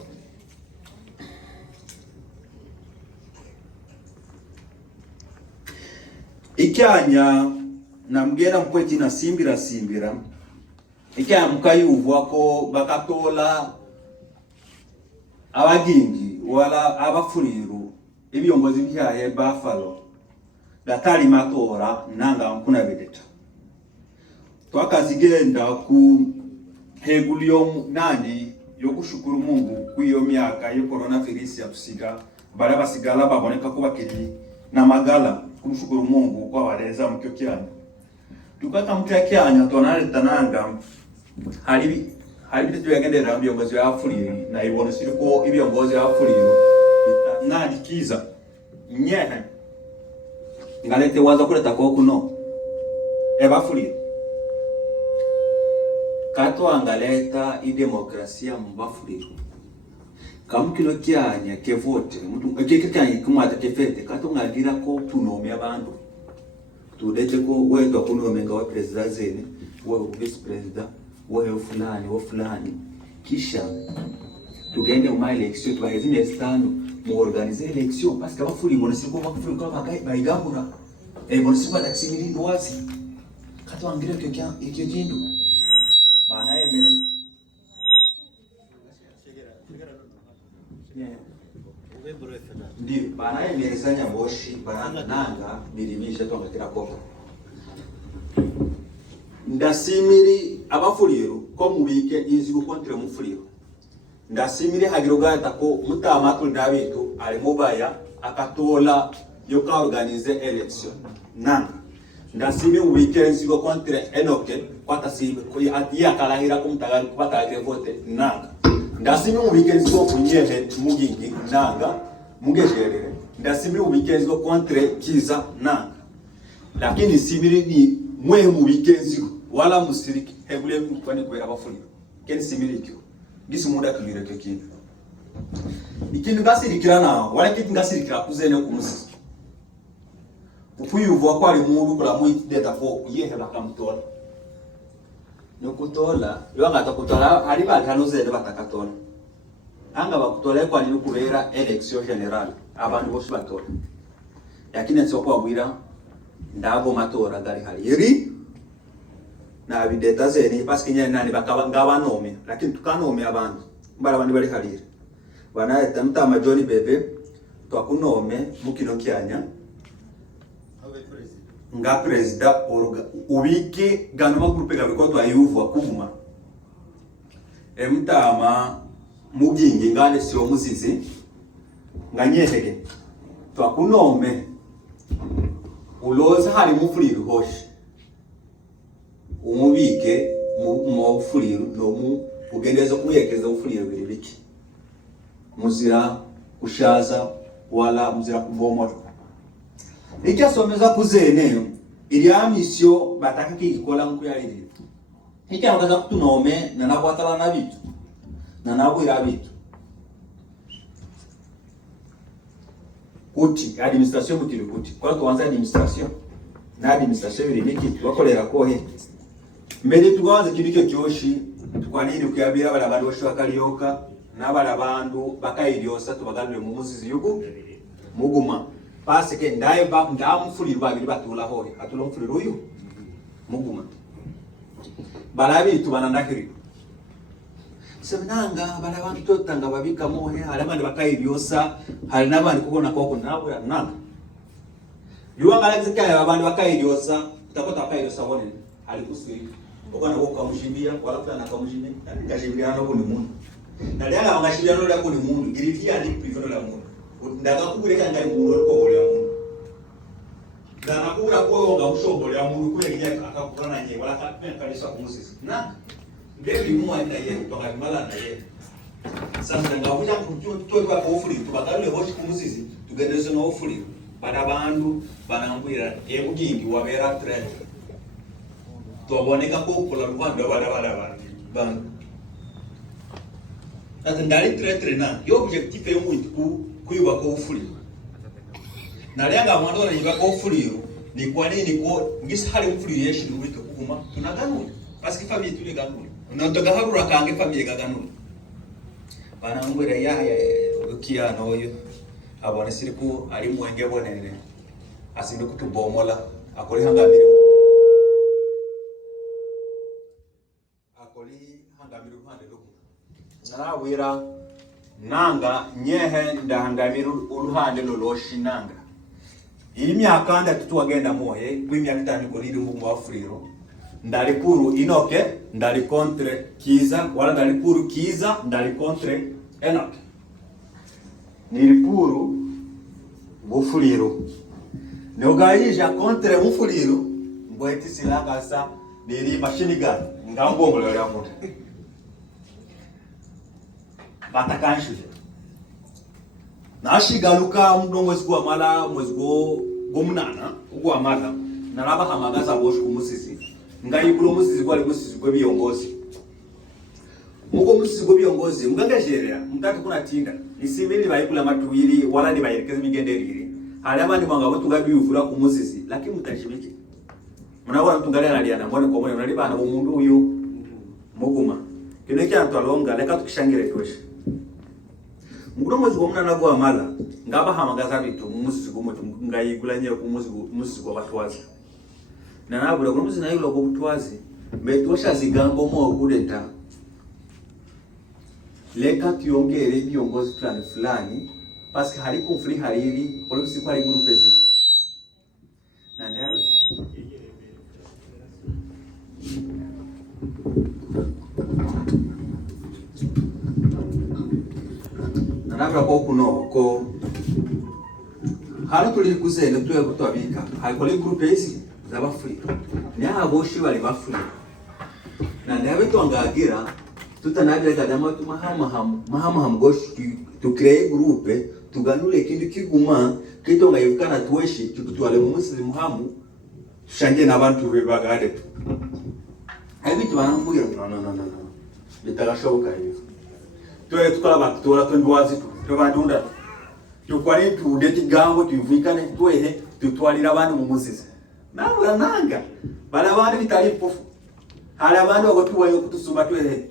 ikyanya namgera mpweti na simbira ikyanya mukayuvwa ko bakatola abagingi wala abafuriru ibiyongozi byahe Buffalo datali matora nanga nkuna bedeta twakazigenda ku hegulio nani yo kushukuru Mungu kuyo myaka yo coronavirus yatusiga bale basigala baboneka ko bakiri na magala kumshukuru Mungu kwa waleza mkyo kyanya tukata mkyo kyanya tonaleta nanga halibi bitu yagendera byongozi ya Afuriri na ibone siriko ibyongozi ya Afuriri nadikiza nyehe ngalete waza kuleta ko kuno Afuriri kato angaleta idemokrasia mbafuriri kamukilo kyanya kevote mtu ekekanya kumata kefete kato ngagira ko tunome abantu tudete ko weto kunome ngawa president zene wa vice president wa fulani kisha tugende mu election twagezine stano mu organiser election parce que bafuri bona siko bafuri ko bagai baigabura bona siko taksimiri wazi kato angira kyo jindu bana yemere ndi bana yemerezanya boshi bana nanga biribisha twakira koko ndasimiri abafuriro ko mubike inzigo kontre mufuriro ndasimiri hagirogata ko mutama tundabitu ali mubaya akatola yo ka organize election nanga ndasimiri mubike inzigo kontre Enoke kwata sibe ko atia kalahira ko mutaga kubata vote nanga ndasimiri mubike inzigo kunyehe mugingi nanga mugesherere ndasimiri mubike inzigo kontre Kiza nanga lakini simiri ni mwe mu bikenzigo wala musiriki hebule kwani kwera abafuliro ken similiki gisi munda kilireke kintu ikintu gasirikira na wala kintu gasirikira kuzene kumusi ukuyuva kwali mundu kula mwitideta ko yehera kamutola nokutola yanga takutola ali bakanozede batakatola anga bakutola kwa nini kubera election general abantu bose batola yakine tsoko bwira ndago matora gari hali na bideta zeni paske nani bakaba nome lakini tukanome abantu mbara bandi bali halire bana etamta majoni bebe twakunome mukino kyanya nga president ubiki ganoma groupe gabiko twayuva kuvuma emtama mugingi ngane sio muzizi nganyehege twakunome uloza hali mufuliro hoshi umubike mu fuliro no mu ugendeza kuyekeza ufuliro biribiki muzira kushaza wala muzira kubomora icyasomeza kuzene iriya mission bataka kikola nkuyarire icyo bakaza kutunome na nabwatala nabitu na nabwira bitu kuti administration mutiri kuti kwa tuanza administration na administration biribiki bakolera kohe mbere tugaze kibike kyoshi tukwaniri kuyabira bala bandu bashwakalyoka nabala bandu bakayiryosa tubaganire mu muzizi yuko muguma pasike ndaye ba ndamufuliro babiri batula hoye atula mufuliro uyu muguma balabi tubana ndakiri seminanga bala bantu totanga babika mohe alabandi bakayiryosa hali nabandi kukona koko nabo ya nanga yuanga lazika abandi bakayiryosa utakota bakayiryosa wone ali kusiri okana woka mushimbia wala kana kamushimbia ngashibia no kuni mundu na lya ngashibia no la kuni mundu girifia ndi private la mundu ndaga kubureka ngari mundu ko bolya mundu ndana kubura ko nga mushombolya mundu kule kinya akakukana nye wala kalisa kumusisi na ndebi muwa ndaye toka mala ndaye sasa ngabuja kutu kwa ofuri tubakalule hoshi kumusisi tugendezo no ofuri bada bandu banambwira ebugingi wabera threat toboneka ko kula rwanda bada bandu ati ndari threat na yo objectif yo muito kuiba ko ofuri na lenga mwando na yiba ko ofuri ni kwa nini ko ngisi hali ofuri yeshi ni wike kukuma tunaganu paski family tuli ganu unatoka harura kange family gaganu bana ngwera ya ukia noyo abone siriku ali mwenge bonene asimbe kutubomola akoli hangamire hande luku narawira nanga nyehe ndahangamira uruhande loloshi nanga imyaka ndatu wagenda moye kwimyaka itanu ko riri mu Afuriro ndali puru inoke ndali contre kiza wala ndali puru kiza ndali contre enoke niri puru bufuliro nogayija contre bufuliro ngweti silanga sa niri machine gun ngambongolo ya moto batakanshuje nashigaluka mdongo zikuwa mala mwezgo gomunana ugwa mala naraba hamagaza boshi kumusisi ngayiburo musisi kwali musisi kwe biyongozi muko musisi kwe biyongozi mgangajerera mtatu kuna tinda isibili bayikula matuwiri wala ni bayerekeza migenderire hali abandi mwanga botunga biyuvura kumusisi lakini mutashibiki munabona tungalera aliana mbone ko mbone nalibana bo mundu uyu muguma kino cyantu alonga leka tukishangire tweshe mukuno zigomuna nagwa mala ngaba hamagaza bitu musisi gomoto ngayigulanye ku musisi kwa batwazi na nabura ko musisi nayilo ko butwazi mbetosha zigambo mo kudeta leka tuyongere biyongozi fulani parce que hari conflit hariri polisi kwa groupe zi na ndawe nanabra ko kuno ko hano tuli kuzene tuwe kutwabika haikole groupe zi z'Abafurika nya aboshi bali bafurika na ndawe twangagira tutanabira kadama mahama goshi tu créer groupe tuganule kindu kiguma kitonga yukana tuweshi tukutwale mu musisi muhamu shange n'abantu bebagade abitu banambwira no bitagashoboka hivyo twe tukala abantu tora twendwazi tu bandunda tukwari tudeti gambo tuvikane twehe tutwalira abantu mu musizi nabura nanga bala abantu bitali pofu hala abantu bagotuwayo kutusumba twehe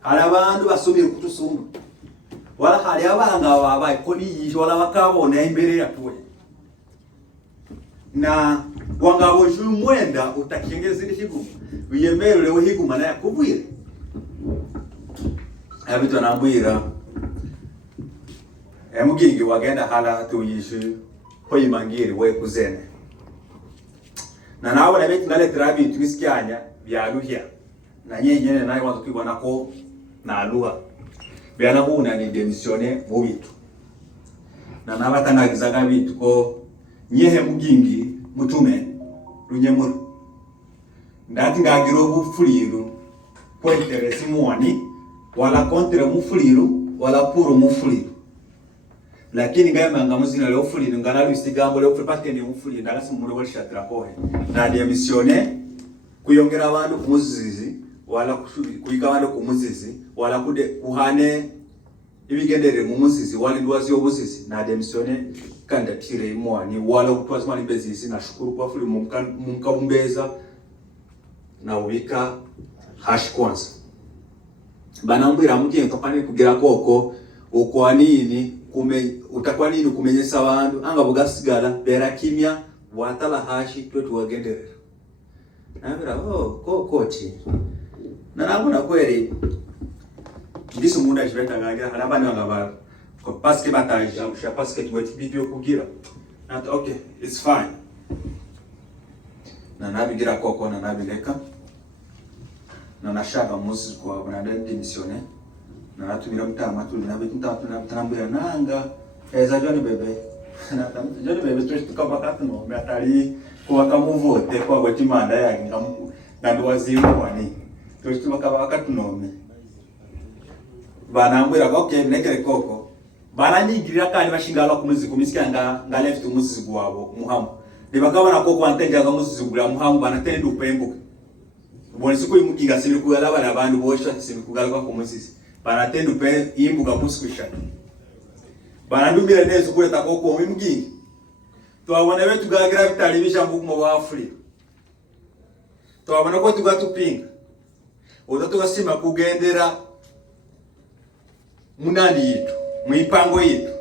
hala abantu basubira kutusumba wala hali abanga babaye ko niyisho wala bakabona imbere yatuwe na wangabo juru mwenda utakengeza higuma uyemerere higuma na yakubwira abitu anambwira emugingi wagenda hala tuyishu hoyimangiri we kuzene na nawe nabeti ngale trabi twisikyanya byaluhya na nyenyene nayo wantu kwibona ko na aluha byana buna ni demisione mu bitu na nabatanagizaga bitu ko nyehe mugingi mutume runyemuru ndati ngagiro bufuliro ko interesi muwani wala kontre mufuliro wala puro mufuliro lakini ngayama ngamuzina leo fuliro ngala lusigambo leo fulpate ni mufuliro ndagasi muri walisha trakohe na demisione kuyongera abantu kumuzizi wala kuyiga abantu kumuzizi wala kuhane ibigenderere mu muzizi wali ndwazi obuzizi na demisione kandatire imwani wala kutwaza mali bezisi na shukuru kwa fuli mumkabumbeza na ubika hash kwanza banambwira mugiye kapane kugira koko uko nini utakuwa nini kumenyesa abantu anga bugasigala bera kimya watala hashi twetu wagenderera nabira kokoti narabona kweri ndiso munda jibeta ngagira harabani ngaba ko paske bataje amsha paske tweti video kugira na okay it's fine na nabigira koko na nabileka na nashaka musi kwa bana demisione na natumira mtama tu na tunambira nanga eza joni bebe na joni bebe twesti kabaka no metali kwa kamuvote kwa wetimanda yangi ngando wazimu wani twesti bakabaka tunome banambira okay nekere koko baranyigirira kandi bashingala ku muzigo misikanga nga left umuzigo wabo muhamu debakabana koko antenja ga muzigo gura muhamu banatende upembuka bonese ko imugiga siri kugala bana abantu bosha siri kugala kwa kumuzisi banatende upe imbuga muskusha banandubira neza kureta koko imugiga twabona betu gagira bitali bishambuku mu Afrika twabona ko tugatupinga odo tugasima kugendera munani yitu mwipango yitu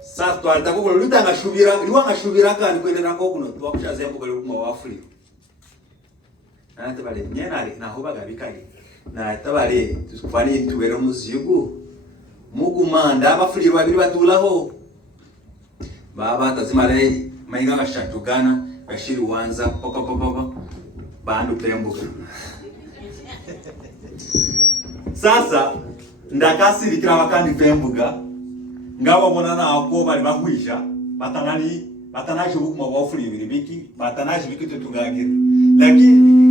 sasa twalita ko lutanga shubira liwanga shubira kandi kwendera ko kuno twakushaze mbuga mu Afrika na tabale nyenari na hoba gabikali na tabale tukufani tubero muzigu mugumanda abafuliro babiri batulaho baba tazimare mainga gashatugana bashiri wanza poko bandu pembuka sasa ndakasirikira bakandi pembuka ngabo bonana ako bali bahwisha batanaje bukuma bwafuliro bibiri biki batanaje bikito tugagira lakini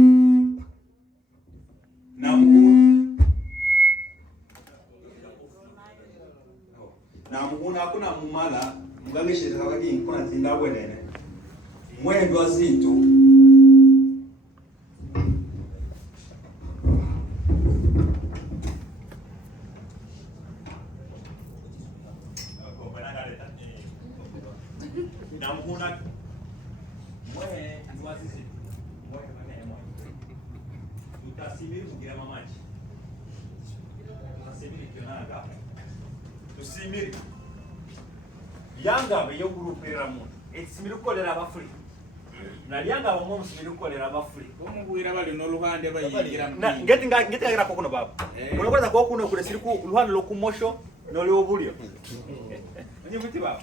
namuhuna hakuna mumala mugalishe hakaki kuna tinda bwenene mwendo azintu namuhuna mwe anwazizi mwe mwe tutasibiri mugira mamaji tutasibiri kionaga tusimiri yanga yo gurupera mu etsimiri kolera abafuri na yanga bamwe musimiri kolera abafuri umubwira bali no ruhande bayigira na ngeti ngagira ko kuno baba unakwenda ko kuno kule siriku ruhande lo kumosho no le obulio ni muti baba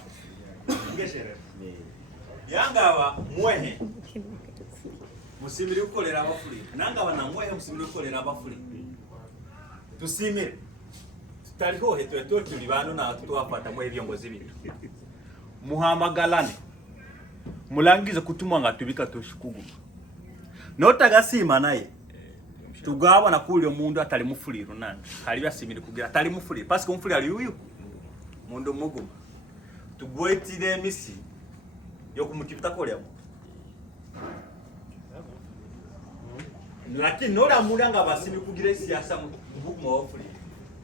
ngeshere yanga aba mwehe musimiri kolera abafuri nanga bana mwehe musimiri kolera abafuri tusimire taliho heto tuli bantu na tuwafata mwe byongozi bitu muhamagalane mulangize kutumwa ngatubika toshikugu notagasima naye tugaba na kuli omundu atali mufuliro nani hali byasimire kugira atali mufuliro parce que mufuliro ali uyu mundu muguma tugwetire misi yo kumutibita kolyamo lakini nora mulanga basimi kugira siasa mubukuma wofuli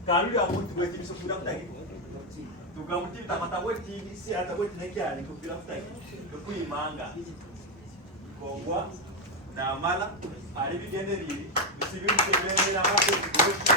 kaluli amuntu weti bisokura kutaki tukamutita mataweti siasa weti nekyali kugira kutaki kuyimanga kongwa na amala ali bigenderiri bisibi museberera amapeti kuchi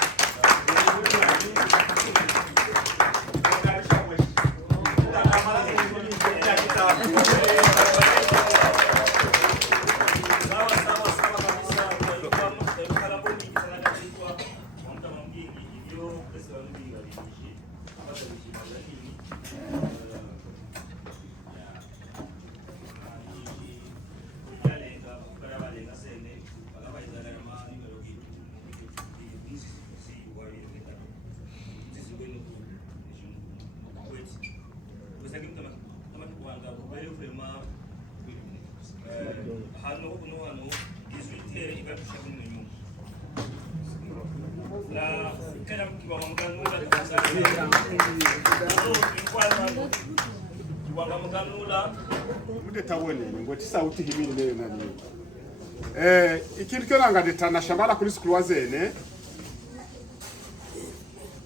sauti himini leo nani ikintu kyolanga detana shambala kuri sikuru zene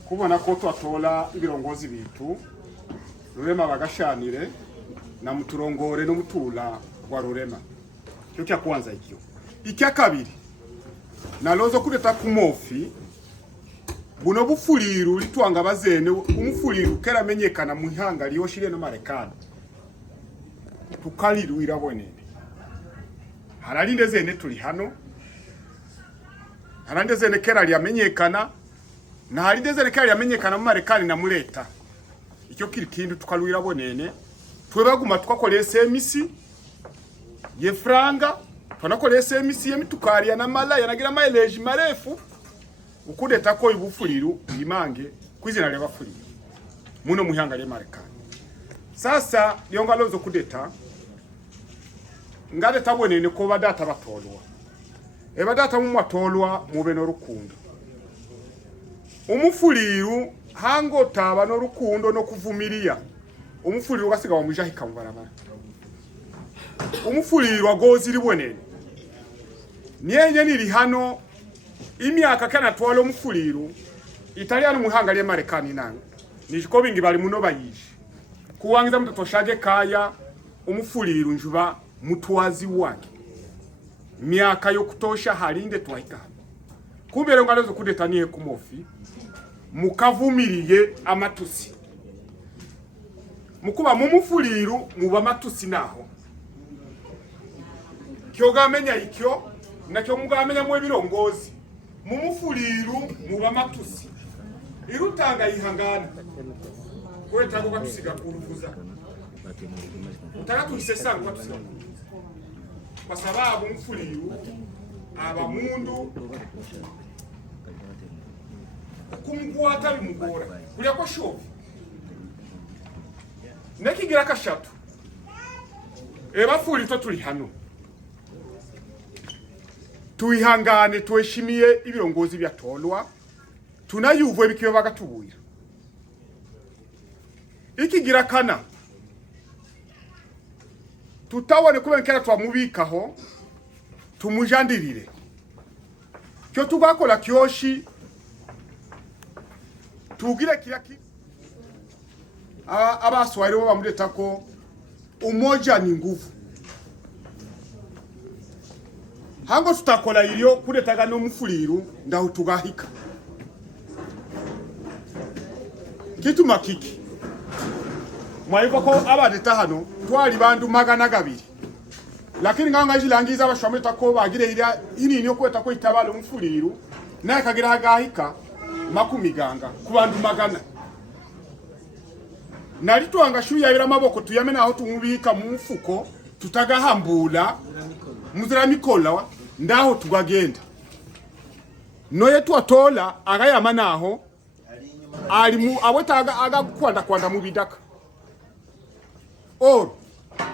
kubona ko twatola ibirongozi bitu Rurema bagashanire na muturongore no mutula wa Rurema cyo kya kwanza ikyo ikya kabiri nalozo kudeta kumofi buno bufuliru litwanga bazene umufuliru kera menyekana mu ihanga liyoshire no Marekani tukaliruira bwenene haralinde zene tuli hano harande zene kera lyamenyekana na harinde zene kera lyamenyekana mu Marekani na muleta icyo kiri kintu tukaluira bwenene twebaguma tukakola SMS ye franga tunakola SMS ye mitukari ya namala yanagira mileage marefu ukudeta ko ibufuliru imange kwizina lya bafuliru muno muhanga lya Marekani sasa lyongalozo kudeta ngade tabonene ko badata batolwa badata mu matolwa mube no rukundo umufuliru hango taba no rukundo no kuvumilia umufuliru gasiga wa mujahika mu barabara umufuliru agozi libonene nyenye nili hano imyaka kana twala umufuliru Italiano muhanga lya Marekani nange nishiko bingi bali muno bayishi kuwangiza mutotoshaje kaya umufuliru njuba mutwazi wake miaka yo kutosha halinde twahika kumbe leo ngalezo kudetaniye kumofi mukavumiriye amatusi mukuba mumufuliru muba matusi naho kyogamenya ikyo nakyo mugamenya mwe birongozi mumufuliru muba matusi irutanga ihangana kweta ko gatusiga kuruvuza utaka tuisesa ngo gatusiga kwa sababu mfuliru aba mundu kumgwata bimugora kulia ko shovi nekigira kashatu bafuli to tuli hano tuihangane tueshimiye ibirongozi byatolwa tunayuvwe bikiyo bagatubuira ikigira kana tutawone kubenkera twamubikaho tumujandirire cyo tugakola kyoshi tugire kiraki abaswahili bo bamureta ko umoja ni nguvu hango tutakola ilyo kuretaga no mufuliru ndaho tugahika kitu makiki mwaiko ko abadeta hano twali bandu 200 lakini nganga jilangiza abashwameta ko bagire ira ini niyo kweta ko itabalo mufuliru naye kagira hagahika makumiganga ku bandu 100 nalitwanga shuya ira maboko tuyamena aho tumubika mu mfuko tutagahambula muzira mikola ndaho tugagenda noye twatola agayama naho alimu abwetaga agakwanda mu bidaka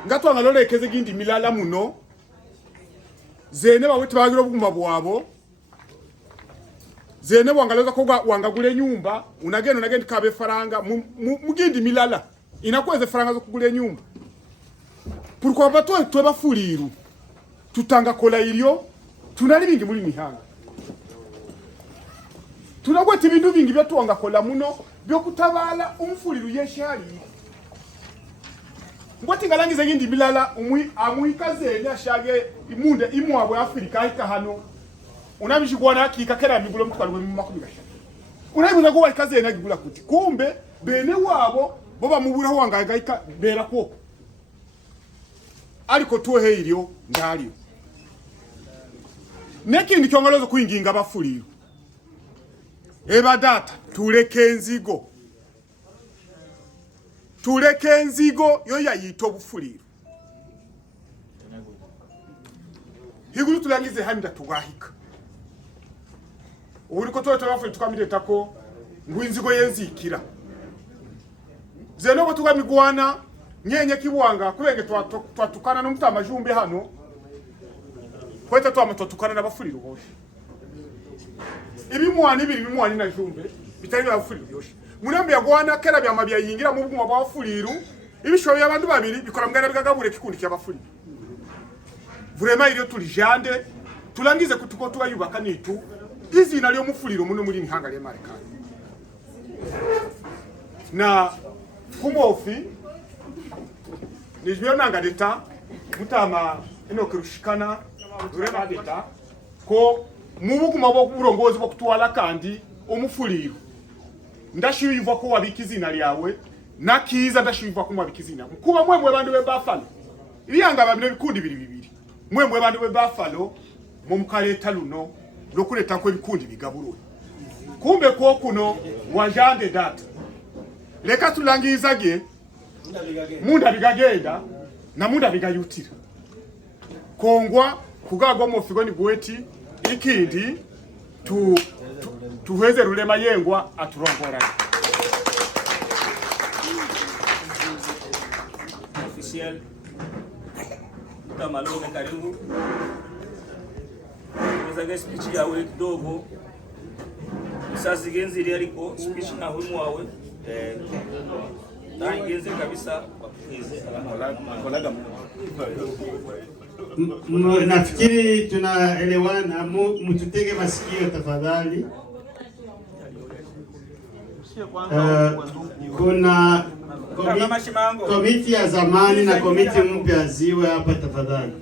ngatwanga lolekeze gindi milala muno zene bawete bagiro buguma bwabo zene wangaloza ko wangagule nyumba unagenda kabe faranga mugindi milala inakweze faranga zo kugule nyumba pourquoi pas toi bafuliru tutanga kola ilyo tunali bingi muri mihanga tunagweta ibintu bingi byatuwangakola muno byo kutabala umfuliro yeshali ngwati ngalangiza ngindi bilala amuikaze ashage imunde imwabwe Afrika hika hano unabishigwana kikakera migulo mutwalwe mu makumi gasha unayibuza ko waikaze nagibula kuti kumbe bene wabo boba mubura wangagaika bera ko ariko tuhe iryo ndaliyo nekindi kyongolozo kuyinginga abafuliro eba data tuleke enzigo yo yayita obufuliro higulu tulangize hamida tugahika uriko toyo tubafuliro tukamireta ngwinzigo yenzikira zeno bo tukamigwana nyenye kibuwanga kubenge twatukana no mutama jumbe hano kweta twatukana n'abafuliro bose ibimwani na jumbe bitari n'abafuliro byose munembe yagwana kera byamabya yingira mu buguma bw'abafuliro ibishoye abantu babiri bikora mwana bigagabure kikundi cy'abafuliro vraiment iriyo tulijande tulangize kutuko tuyubaka nitu izina lyo mufuliro muno muri Mihanga lya Marekani na kumofi nijbiyo nanga deta mutama ino kirushikana durema deta ko mubuguma bwo burongozi bwo kutwala kandi umufuliro ndashiyuva ko wabikizina lyawe nakiza ndashiyuva ko wabikizina kuba mwemwe bandu be Buffalo ibiyanga babine bikundi bibiri mwemwe bandu be Buffalo mu mukaleta luno lokuleta ko bikundi bigaburuwe kumbe ko kuno wajande data leka tulangizage munda bigagenda na munda bigayutira kongwa kugagwa mu figo ni gweti ikindi tuheze rulema yengwa aturongora official Tamalome karibu uzage speech yawe kidogo sasa genzi ariko speech na humu wawe na ingenzi kabisa wakuize kolaga nafikiri tunaelewana, mtutege masikio tafadhali. Kuna komiti ya zamani na komiti mpya ziwe hapa tafadhali.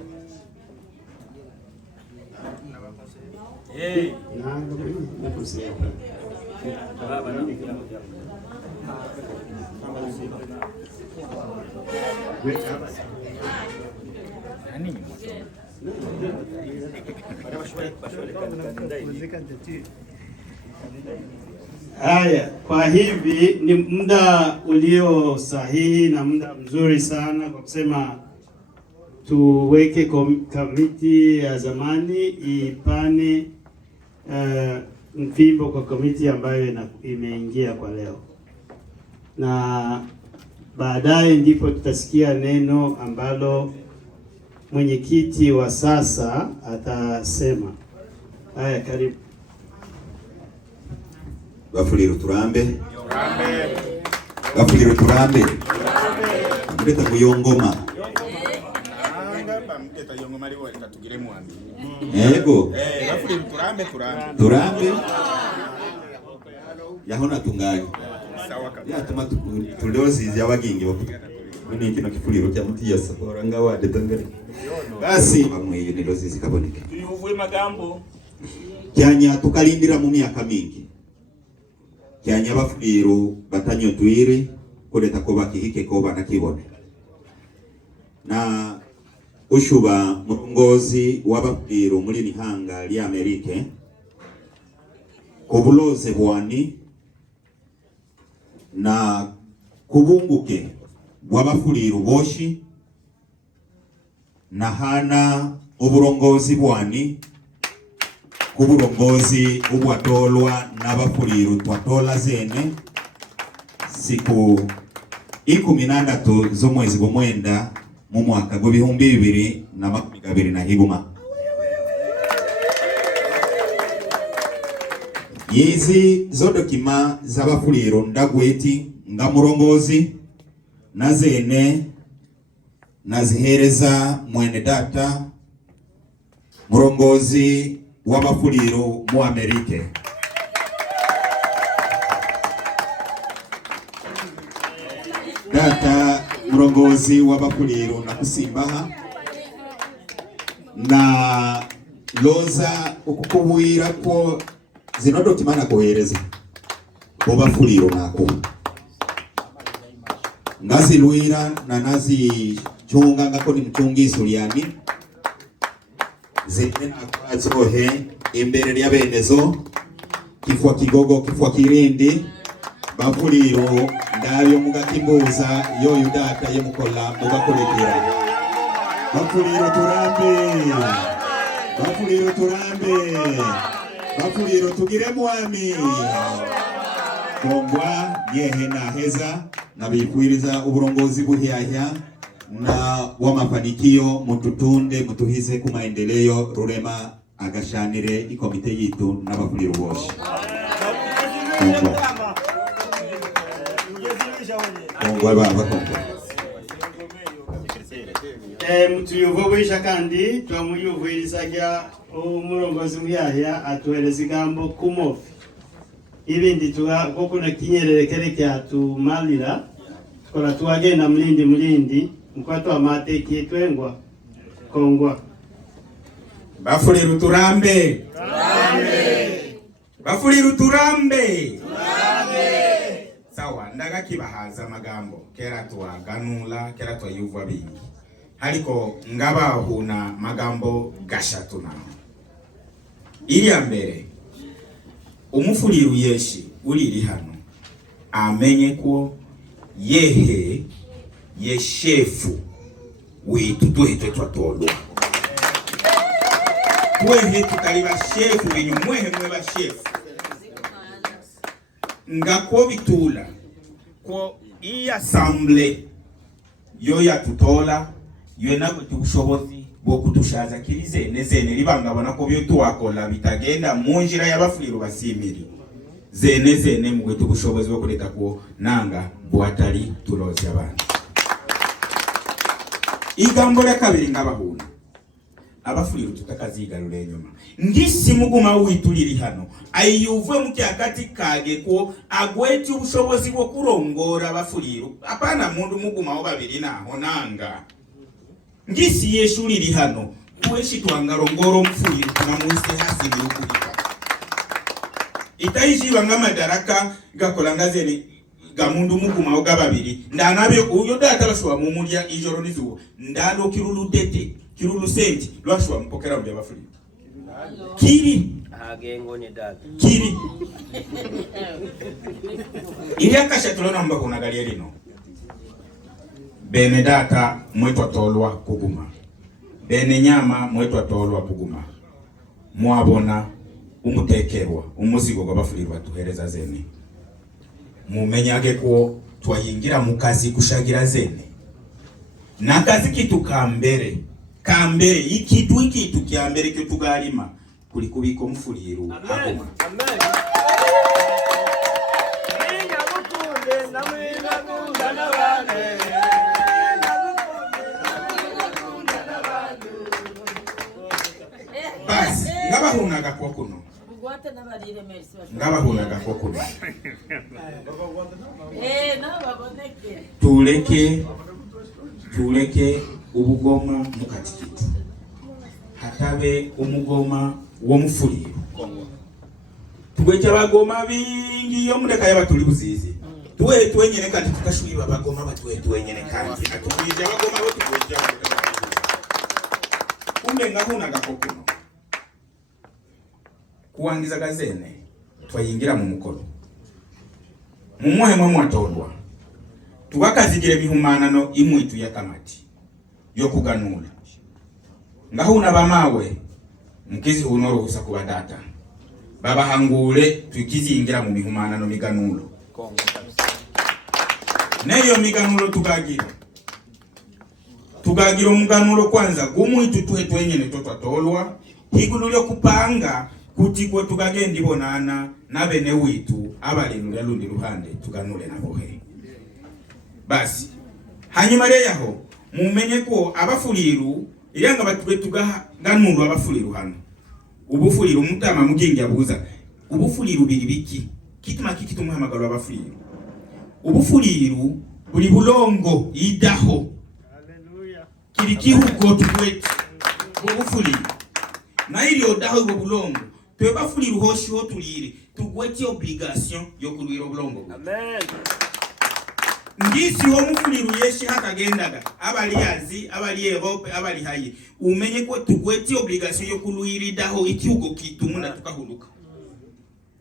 Haya, kwa hivi ni muda ulio sahihi na muda mzuri sana kwa kusema tuweke komiti ya zamani ipane mfimbo kwa komiti ambayo imeingia kwa leo, na baadaye ndipo tutasikia neno ambalo mwenyekiti wa sasa atasema. Haya, karibu. Bafuliro turambe. Bafuliro turambe. Mbeta kuyongoma. Mbeta yongoma liwa likatugire mwami. Yego. Bafuliro turambe. Turambe. Yahona tungaye. Sawa kabisa. Yatuma tulozi ya wagingi wapu. Ni kino kifuliro kya mutiya sakora ngawa detangare. Basi bamwe iyo nilozi zikaboneke. Tuyuvuye magambo. Kyanya tukalindira mu myaka mingi. Kyanya bafuliro batanyotwire kuleta ko bakihike ko banakibone. Na ushuba mulongozi w'abafuliro muri Mihanga lya Amerike kubuloze bwani na kubunguke bw'abafuliro boshi na hana uburongozi bwani kuburongozi ubwatolwa n'abafuliro twatola zene siku 16 z'omwezi gw'omwenda mu mwaka gw'2020 na higuma. Yizi zo dokima z'abafuliro ndagweti nga murongozi na zene nazihereza mwene data murongozi w'amafuliro mu Amerika. Data murongozi w'amafuliro nakusimbaha na loza okukubuira ko zino document nakohereza bobafuliro nako nazilwira na nazichunga ngako ni mchungizi uliani zene nakwazohe imbere lya benezo kifwa kigogo kifwa kirindi bafuliro ndabyo mugakimbuza yoyo data yemukola mugakolekera bafuliro turambe bafuliro turambe bafuliro tugire mwami kongwa yehe na heza na bikwiriza uburongozi buhyahya na wa mafanikio mututunde mutuhize ku maendeleo Rurema agashanire ikomite yitu n'abafuliro bose. Kongwa baba kongwa. Mutuyuvubisha kandi twamuyuvurizaga umurongozi muhyahya atuhereza igambo kumofi ibindi koko na kinyerere kereke atumalira tukora tuwagenda mulindi mkwatu amateke twengwa kongwa bafuliro turambe bafuliro turambe sawa ndaga kibahaza amagambo kera tuwaganula kera twayuvwa bingi haliko ngabahuna magambo gashatu naho iri mbere umufuliro yeshi uriri hano amenye ko yehe yeshefu witu tuhe twatolwa tuhe tutali bashefu binyu mwehe mwe bashefu ngako bitula ko iyi assemble yo yatutola yo nabo tubushobozi bwo kutushaza kirize nezene libangabona ko byo tuwakola bitagenda mu njira y'abafuliro basimiri zene mwe tubushobozi bwo kureka ko nanga bwatari tulozi abantu igambo lya kabiri ngabahuna abafuliro tutakazigarura enyuma ngisi muguma wituliri hano ayuvwe mu kyakati kage ko agweti ubushobozi bwo kurongora abafuliro apana mundu muguma ho babiri naho nanga ngisi yeshuliri hano kweshi twangarongoro mfuliro tunamuise hasi birukubika itayijiba ngamadaraka gakola zene gamundu muguma ho gababiri ndanabe uyo data bashwa mu mulya ijoro nizuba ndano kiruludete kirulu senti lwashwa mpokera mu byabafuliro kiri agengo ni data kiri ili akasha tulona mbako nagalia lino bene data mwetu atolwa kuguma bene nyama mwetu atolwa kuguma mwabona umutekerwa umuzigo gw'abafuliro batuhereza zene mumenyage ko twayingira mu kazi kushagira zene nakazi kitu kambere ikitu kyambere cyo tugalima kuli kubiko mufuliro akoma basi ngabahunaga kwa kuno ngabahunaga kwa kuno tuleke ubugoma mukatikitu hatabe umugoma wo mufuliro tugweja bagoma bingi yo muleka yabatuli buzizi tuwe twenyene kandi tukashwira bagoma batwe twenyene kandi atubija bagoma bo tugweja kumbe ngahuna gakokuno kuwangiza gazene twayingira mu mukolo mumuhe mwe mwatolwa tugakazigire bihumanano imwitu ya kamati yo kuganula ngahuna bamawe mukizi unoro gusa kuba data baba hangule tukizingira mu mihumanano miganulo neyo miganulo tugagira umuganulo kwanza gumwitu tuhe twenyene twatolwa higulu lyo kupanga kuti ko tugagenda ibonana na bene witu abalinula lundi ruhande tuganule nabo he basi hanyuma leyaho mumenye ko abafuliru iranga batwe tuganuru abafuliro hano ubufuliro mutama mugingi abuza ubufuliro biri biki kituma kikitumuhamagaro abafuliro ubufuliro buli bulongo idaho kiri kihuko tukwete ubufuliro na ili odaho ibo bulongo twe bafuliro hoshi ho tulire tugweti obligation yo kulwira bulongo. Amen. Ngisi ho mufuliro yeshi hakagendaga abaliyazi abali Europe abali haye umenye ko tugweti obligation yo kulwiridaho ikiugo kitumuna tukahuluka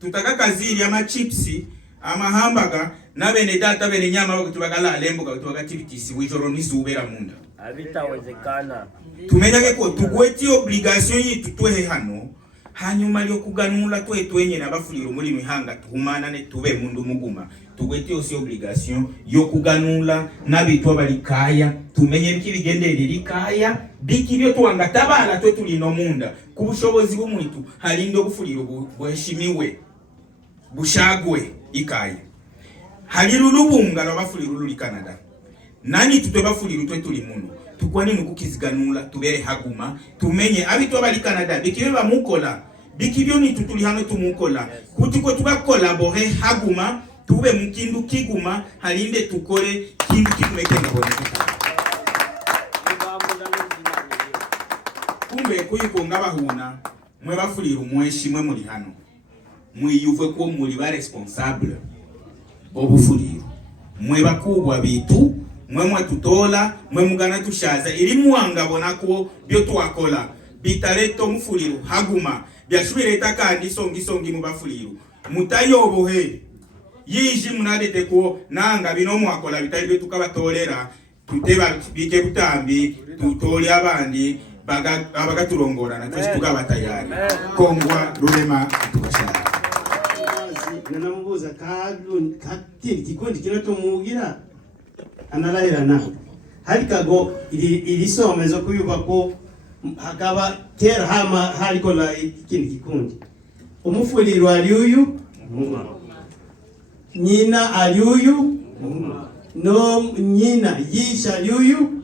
tutakakaziri ama chipsi ama hamburger na bene data bene nyama bakutubagala lembo bakutubagativitisi wijoro nisubera munda abitawezekana tumenyake ko tugweti obligation yitu twehe hano hanyuma lyo kuganula twenye nabafuliro muri mihanga tuhumana ne tube mundu muguma tugweti osi obligation yo kuganula nabitu abalikaya tumenye bikibigendere likaya bikibyo twanga tabala twe tulino munda kubushobozi bumwitu halindo bufuliro bweshimiwe bushagwe ikaya haliru lubunga lwabafuliro luli Canada nani tutwe bafuliro twe tuli muno tukwane nukukiziganula tubere haguma tumenye abitu abali Canada bikibe bamukola bikibyo ni tutuli hano tumukola kutiko tubakolabore haguma tube mukindu kiguma halinde tukole kindu kikumeke ngaboneka kumbe kuyiko ngabahuna mwe bafuliro mweshimwe muri hano mwiyuve ko muri ba responsable obufuliro mwe bakubwa bitu mwe tutola mwe mugana tushaza iri muwangabona ko byo twakola bitareto mufuliro haguma byashubireta kandi songi mu bafuliro mutayobohe yiji munadete ko nanga bino mwakola bitari byo tukabatolera tuteba bike butambi tutoli abandi abagatulongora na twese tukabatayari kongwa rurema tukashara nanamubuza katiri kikundi kino tumugira analahira na halikago ilisomezo kuyuba ko hakaba kera haliko la ikindi kikundi umufuliro aliuyu nyina aliuyu no nyina yisha aliuyu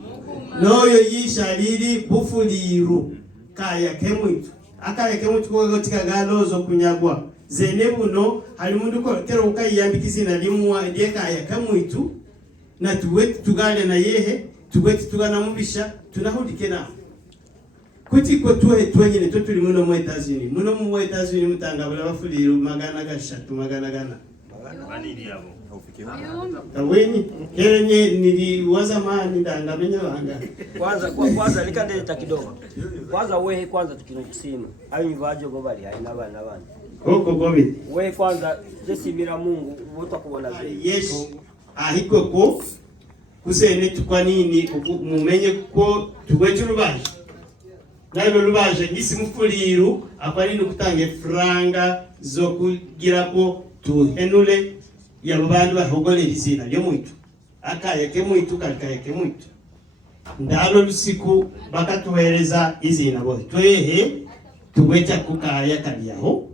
noyo yisha lili bufuliro kaya kemwitu akaya kemwitu ko tikagalozo kunyagwa zene buno hali mundu ko tero ukayambikizina limwa kaya kemwitu na tuweti tugale na yehe tuweti tugana mubisha tunahudike na kuti ko tuhe twenyine tuli muno mu Etazini mutangabula bafuliro magana gashatu magana gana banini yabo awenyi kerenye niliwaza mani ndangamenya banga kwanza likandeta kidogo kwanza wehe kwanza tukinokusima ayo nivaje go bali haina bana koko gobi wehe kwanza jesibira Mungu wote kubona yes ahiko ko kusene tukwa nini mumenye ko tugweje rubaje nalo rubaje ngisi mufuliro akwari nukutanga franga zo kugira ko tuhenule ya bandu bahogole izina lyo mwitu akaya ke mwitu kalkaya ke mwitu ndalo lusiku bakatuhereza izina bo twehe tugweja kukaya kaliyaho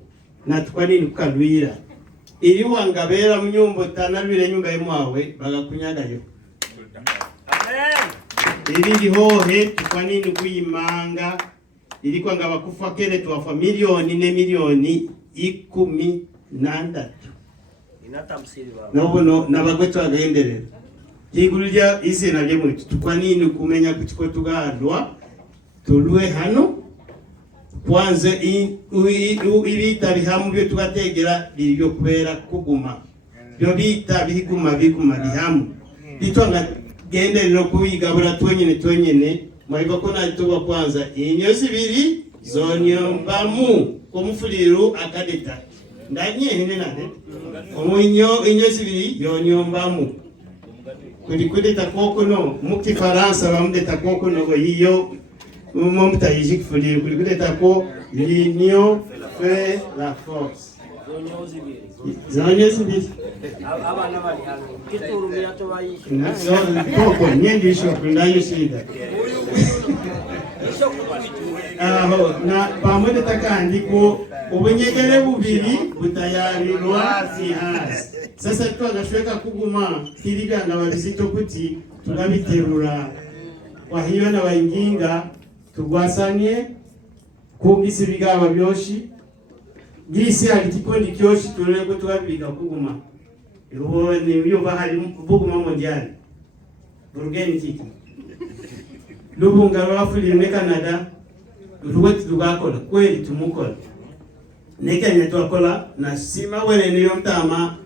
na tukwani kukalwira ili wangabera mnyumbo tanalwire nyumba yemwawe bagakunyagayo ili lihohe tukwanini kuyimanga ili kwanga bakufa kere tuwafa milioni ne milioni 16 inatamsiri baba nabono nabagwetu agaenderera igurya izina lye muri tukwanini kumenya kutiko tugadwa tulwe hano kwanza ibita bihamu byo tugategera byo kubera kuguma byo bita biguma bihamu bitwanga genderero kubigabura twenyene mwigo ko natuba kwanza inyo zibiri zoniyombamu komufuliro akadeta ndanye hene nane omunyo inyo zibiri yonyombamu kudeta kokono mukti Faransa bamudeta kokono go yiyo mumta yijikfuliro kudeta ko l'union fait la force zonyo zibiri abana bali hano kiturumira to bayishi nazo koko nyendi isho kundayo shida aho na pamoja takandi ko ubunyegere bubiri butayarirwa zihazi sasa twagashweka kuguma kirigana babizito kuti tugabiterura kwa hiyo na wainginga tugwasanye kugisa ibigaba byoshi gisi hari kikundi kyoshi turere ko twabiga kuguma iho ni yuba hari buguma mondial burugeni kiki lubunga rwafuli ne Canada ruweti tugakora kweli tumukora nekanya twakola na sima wene niyo mtama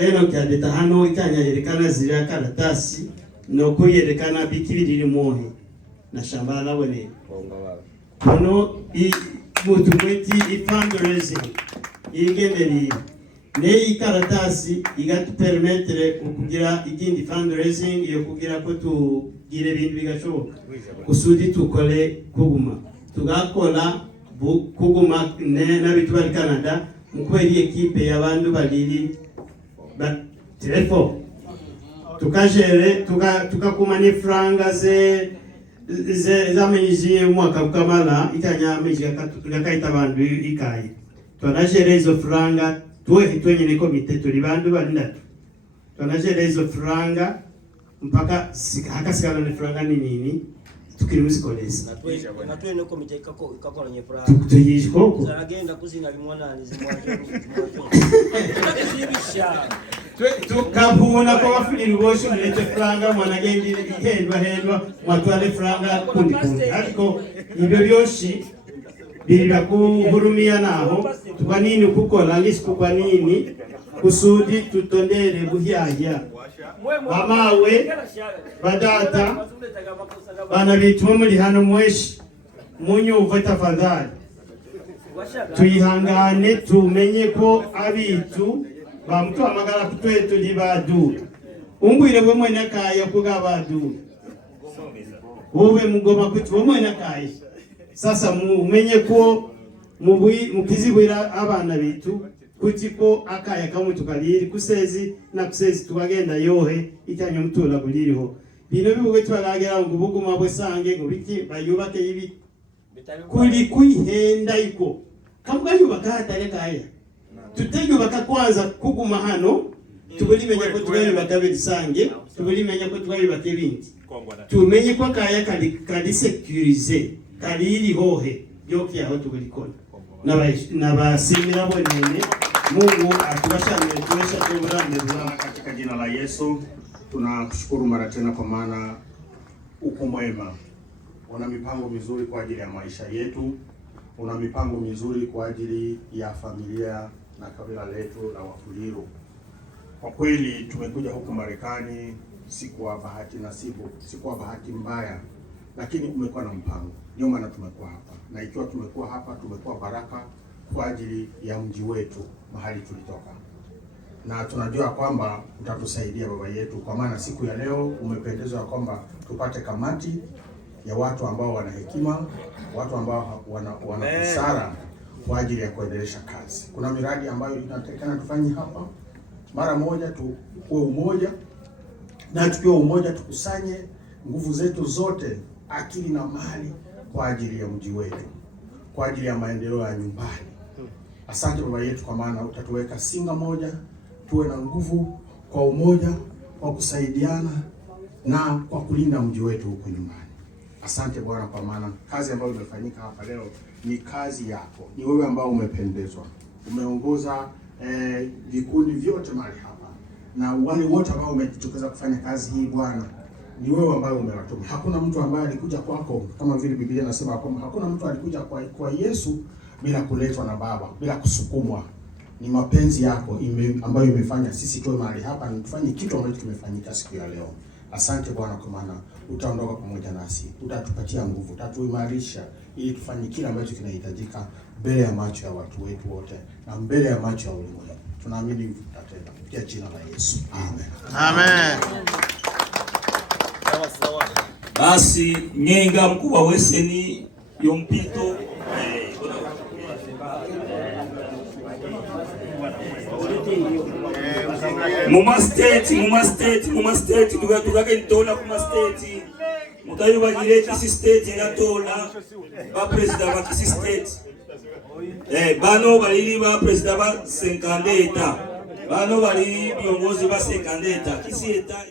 eno kyadeta hano ikanya yerekana zira karatasi no kuyerekana bikibiriri mohe na shamba la wene kono mutu mweti fundraising igenderi ne karatasi igatu permettre kugira ikindi fundraising yo kugira ko tugire ibintu bigashoboka kusudi tukole kuguma tugakola kuguma na bitu bari Canada mukweli ekipe y'abantu baliri ba telefo tukajere tukakumani franga ze zamenyije mwaka ukamala ikanya meje kaita bandu ikaye twanajere izo franga twenye ni komite turi bandu balindatu twanajere izo franga mpaka hakasikana ni franga ni nini tukiri musikolesa na twene komite ikakora nye franga tuyishi koko zaragenda kuzina limwana zimwaje tukabuna kwa wafili bosho nilete franga mwanagendi hendwa mwatwale franga kundi ariko ibyo byoshi birira kuhurumia naho tukwa nini kukola lisiko kwa nini kusudi tutondere buhyaya bamawe badata bana bitu muri hano mweshi munyumva tafadhali tuyihangane tumenye ko abitu bamutu amagara kutwetu libadu umbwire bwe mwene kaya kugabadu ube mugoma kutwe mwene kaya sasa mumenye ko mukizibwira abana bitu kutiko akaya kamwe tukaliri kusezi na kusezi tukagenda yohe itanyo mutula buliriho bino bibuge twagagera ngo buguma bwe sange ngo biki bayubake ibi kuli kuihenda iko kamuga yubaka hatale kaya tuteyubaka kwanza kuguma hano tubulimenya ko twayubaka bisange tubulimenya ko twayubaka ibindi tumenye ko kaya kali securize kaliri hohe yoki aho tubulikona nabasimira bonene Mungu atubashamire tuwesha tuburande katika jina la Yesu. Tunakushukuru mara tena kwa maana uko mwema. Una mipango mizuri kwa ajili ya maisha yetu. Una mipango mizuri kwa ajili ya familia na kabila letu la Wafuliro. Kwa kweli tumekuja huku Marekani si kwa bahati nasibu, si kwa bahati mbaya, lakini umekuwa na mpango. Ndio maana tumekuwa hapa. Na ikiwa tumekuwa hapa, tumekuwa baraka kwa ajili ya mji wetu mahali tulitoka. Na tunajua kwamba utatusaidia baba yetu, kwa maana siku ya leo umependezwa kwamba tupate kamati ya watu ambao wana hekima, watu ambao wana busara kwa ajili ya kuendelesha kazi. Kuna miradi ambayo inatakikana tufanye hapa. Mara moja tuwe umoja, na tukiwa umoja tukusanye nguvu zetu zote, akili na mali kwa ajili ya mji wetu, kwa ajili ya maendeleo ya nyumbani. Asante baba yetu, kwa maana utatuweka singa moja, tuwe na nguvu kwa umoja, kwa kusaidiana na kwa kulinda mji wetu huko nyumbani. Asante Bwana, kwa maana kazi ambayo imefanyika hapa leo ni kazi yako. Ni wewe ambao umependezwa. Umeongoza vikundi vyote mahali hapa. Na wale wote ambao umejitokeza kufanya kazi hii Bwana, ni wewe ambaye umewatuma. Hakuna mtu ambaye alikuja kwako, kama vile Biblia inasema kwamba hakuna mtu alikuja kwa Yesu bila kuletwa na Baba, bila kusukumwa. Ni mapenzi yako ambayo imefanya sisi tuwe mahali hapa na tufanye kitu ambacho kimefanyika siku ya leo. Asante Bwana, kwa maana utaondoka pamoja nasi, utatupatia nguvu, utatuimarisha ili tufanye kila ambacho kinahitajika mbele ya macho ya watu wetu wote na mbele ya macho ya ulimwengu. Tunaamini tutatenda kwa jina la Yesu. Amen. Amen. Basi nyenga mkubwa weseni yompito Muma state tukake ntola kuma state mutayo bagire kisi state ngatola ba president ba kisi state bano baliri ba president ba 50 eta bano baliri biongozi ba 50 eta kisi eta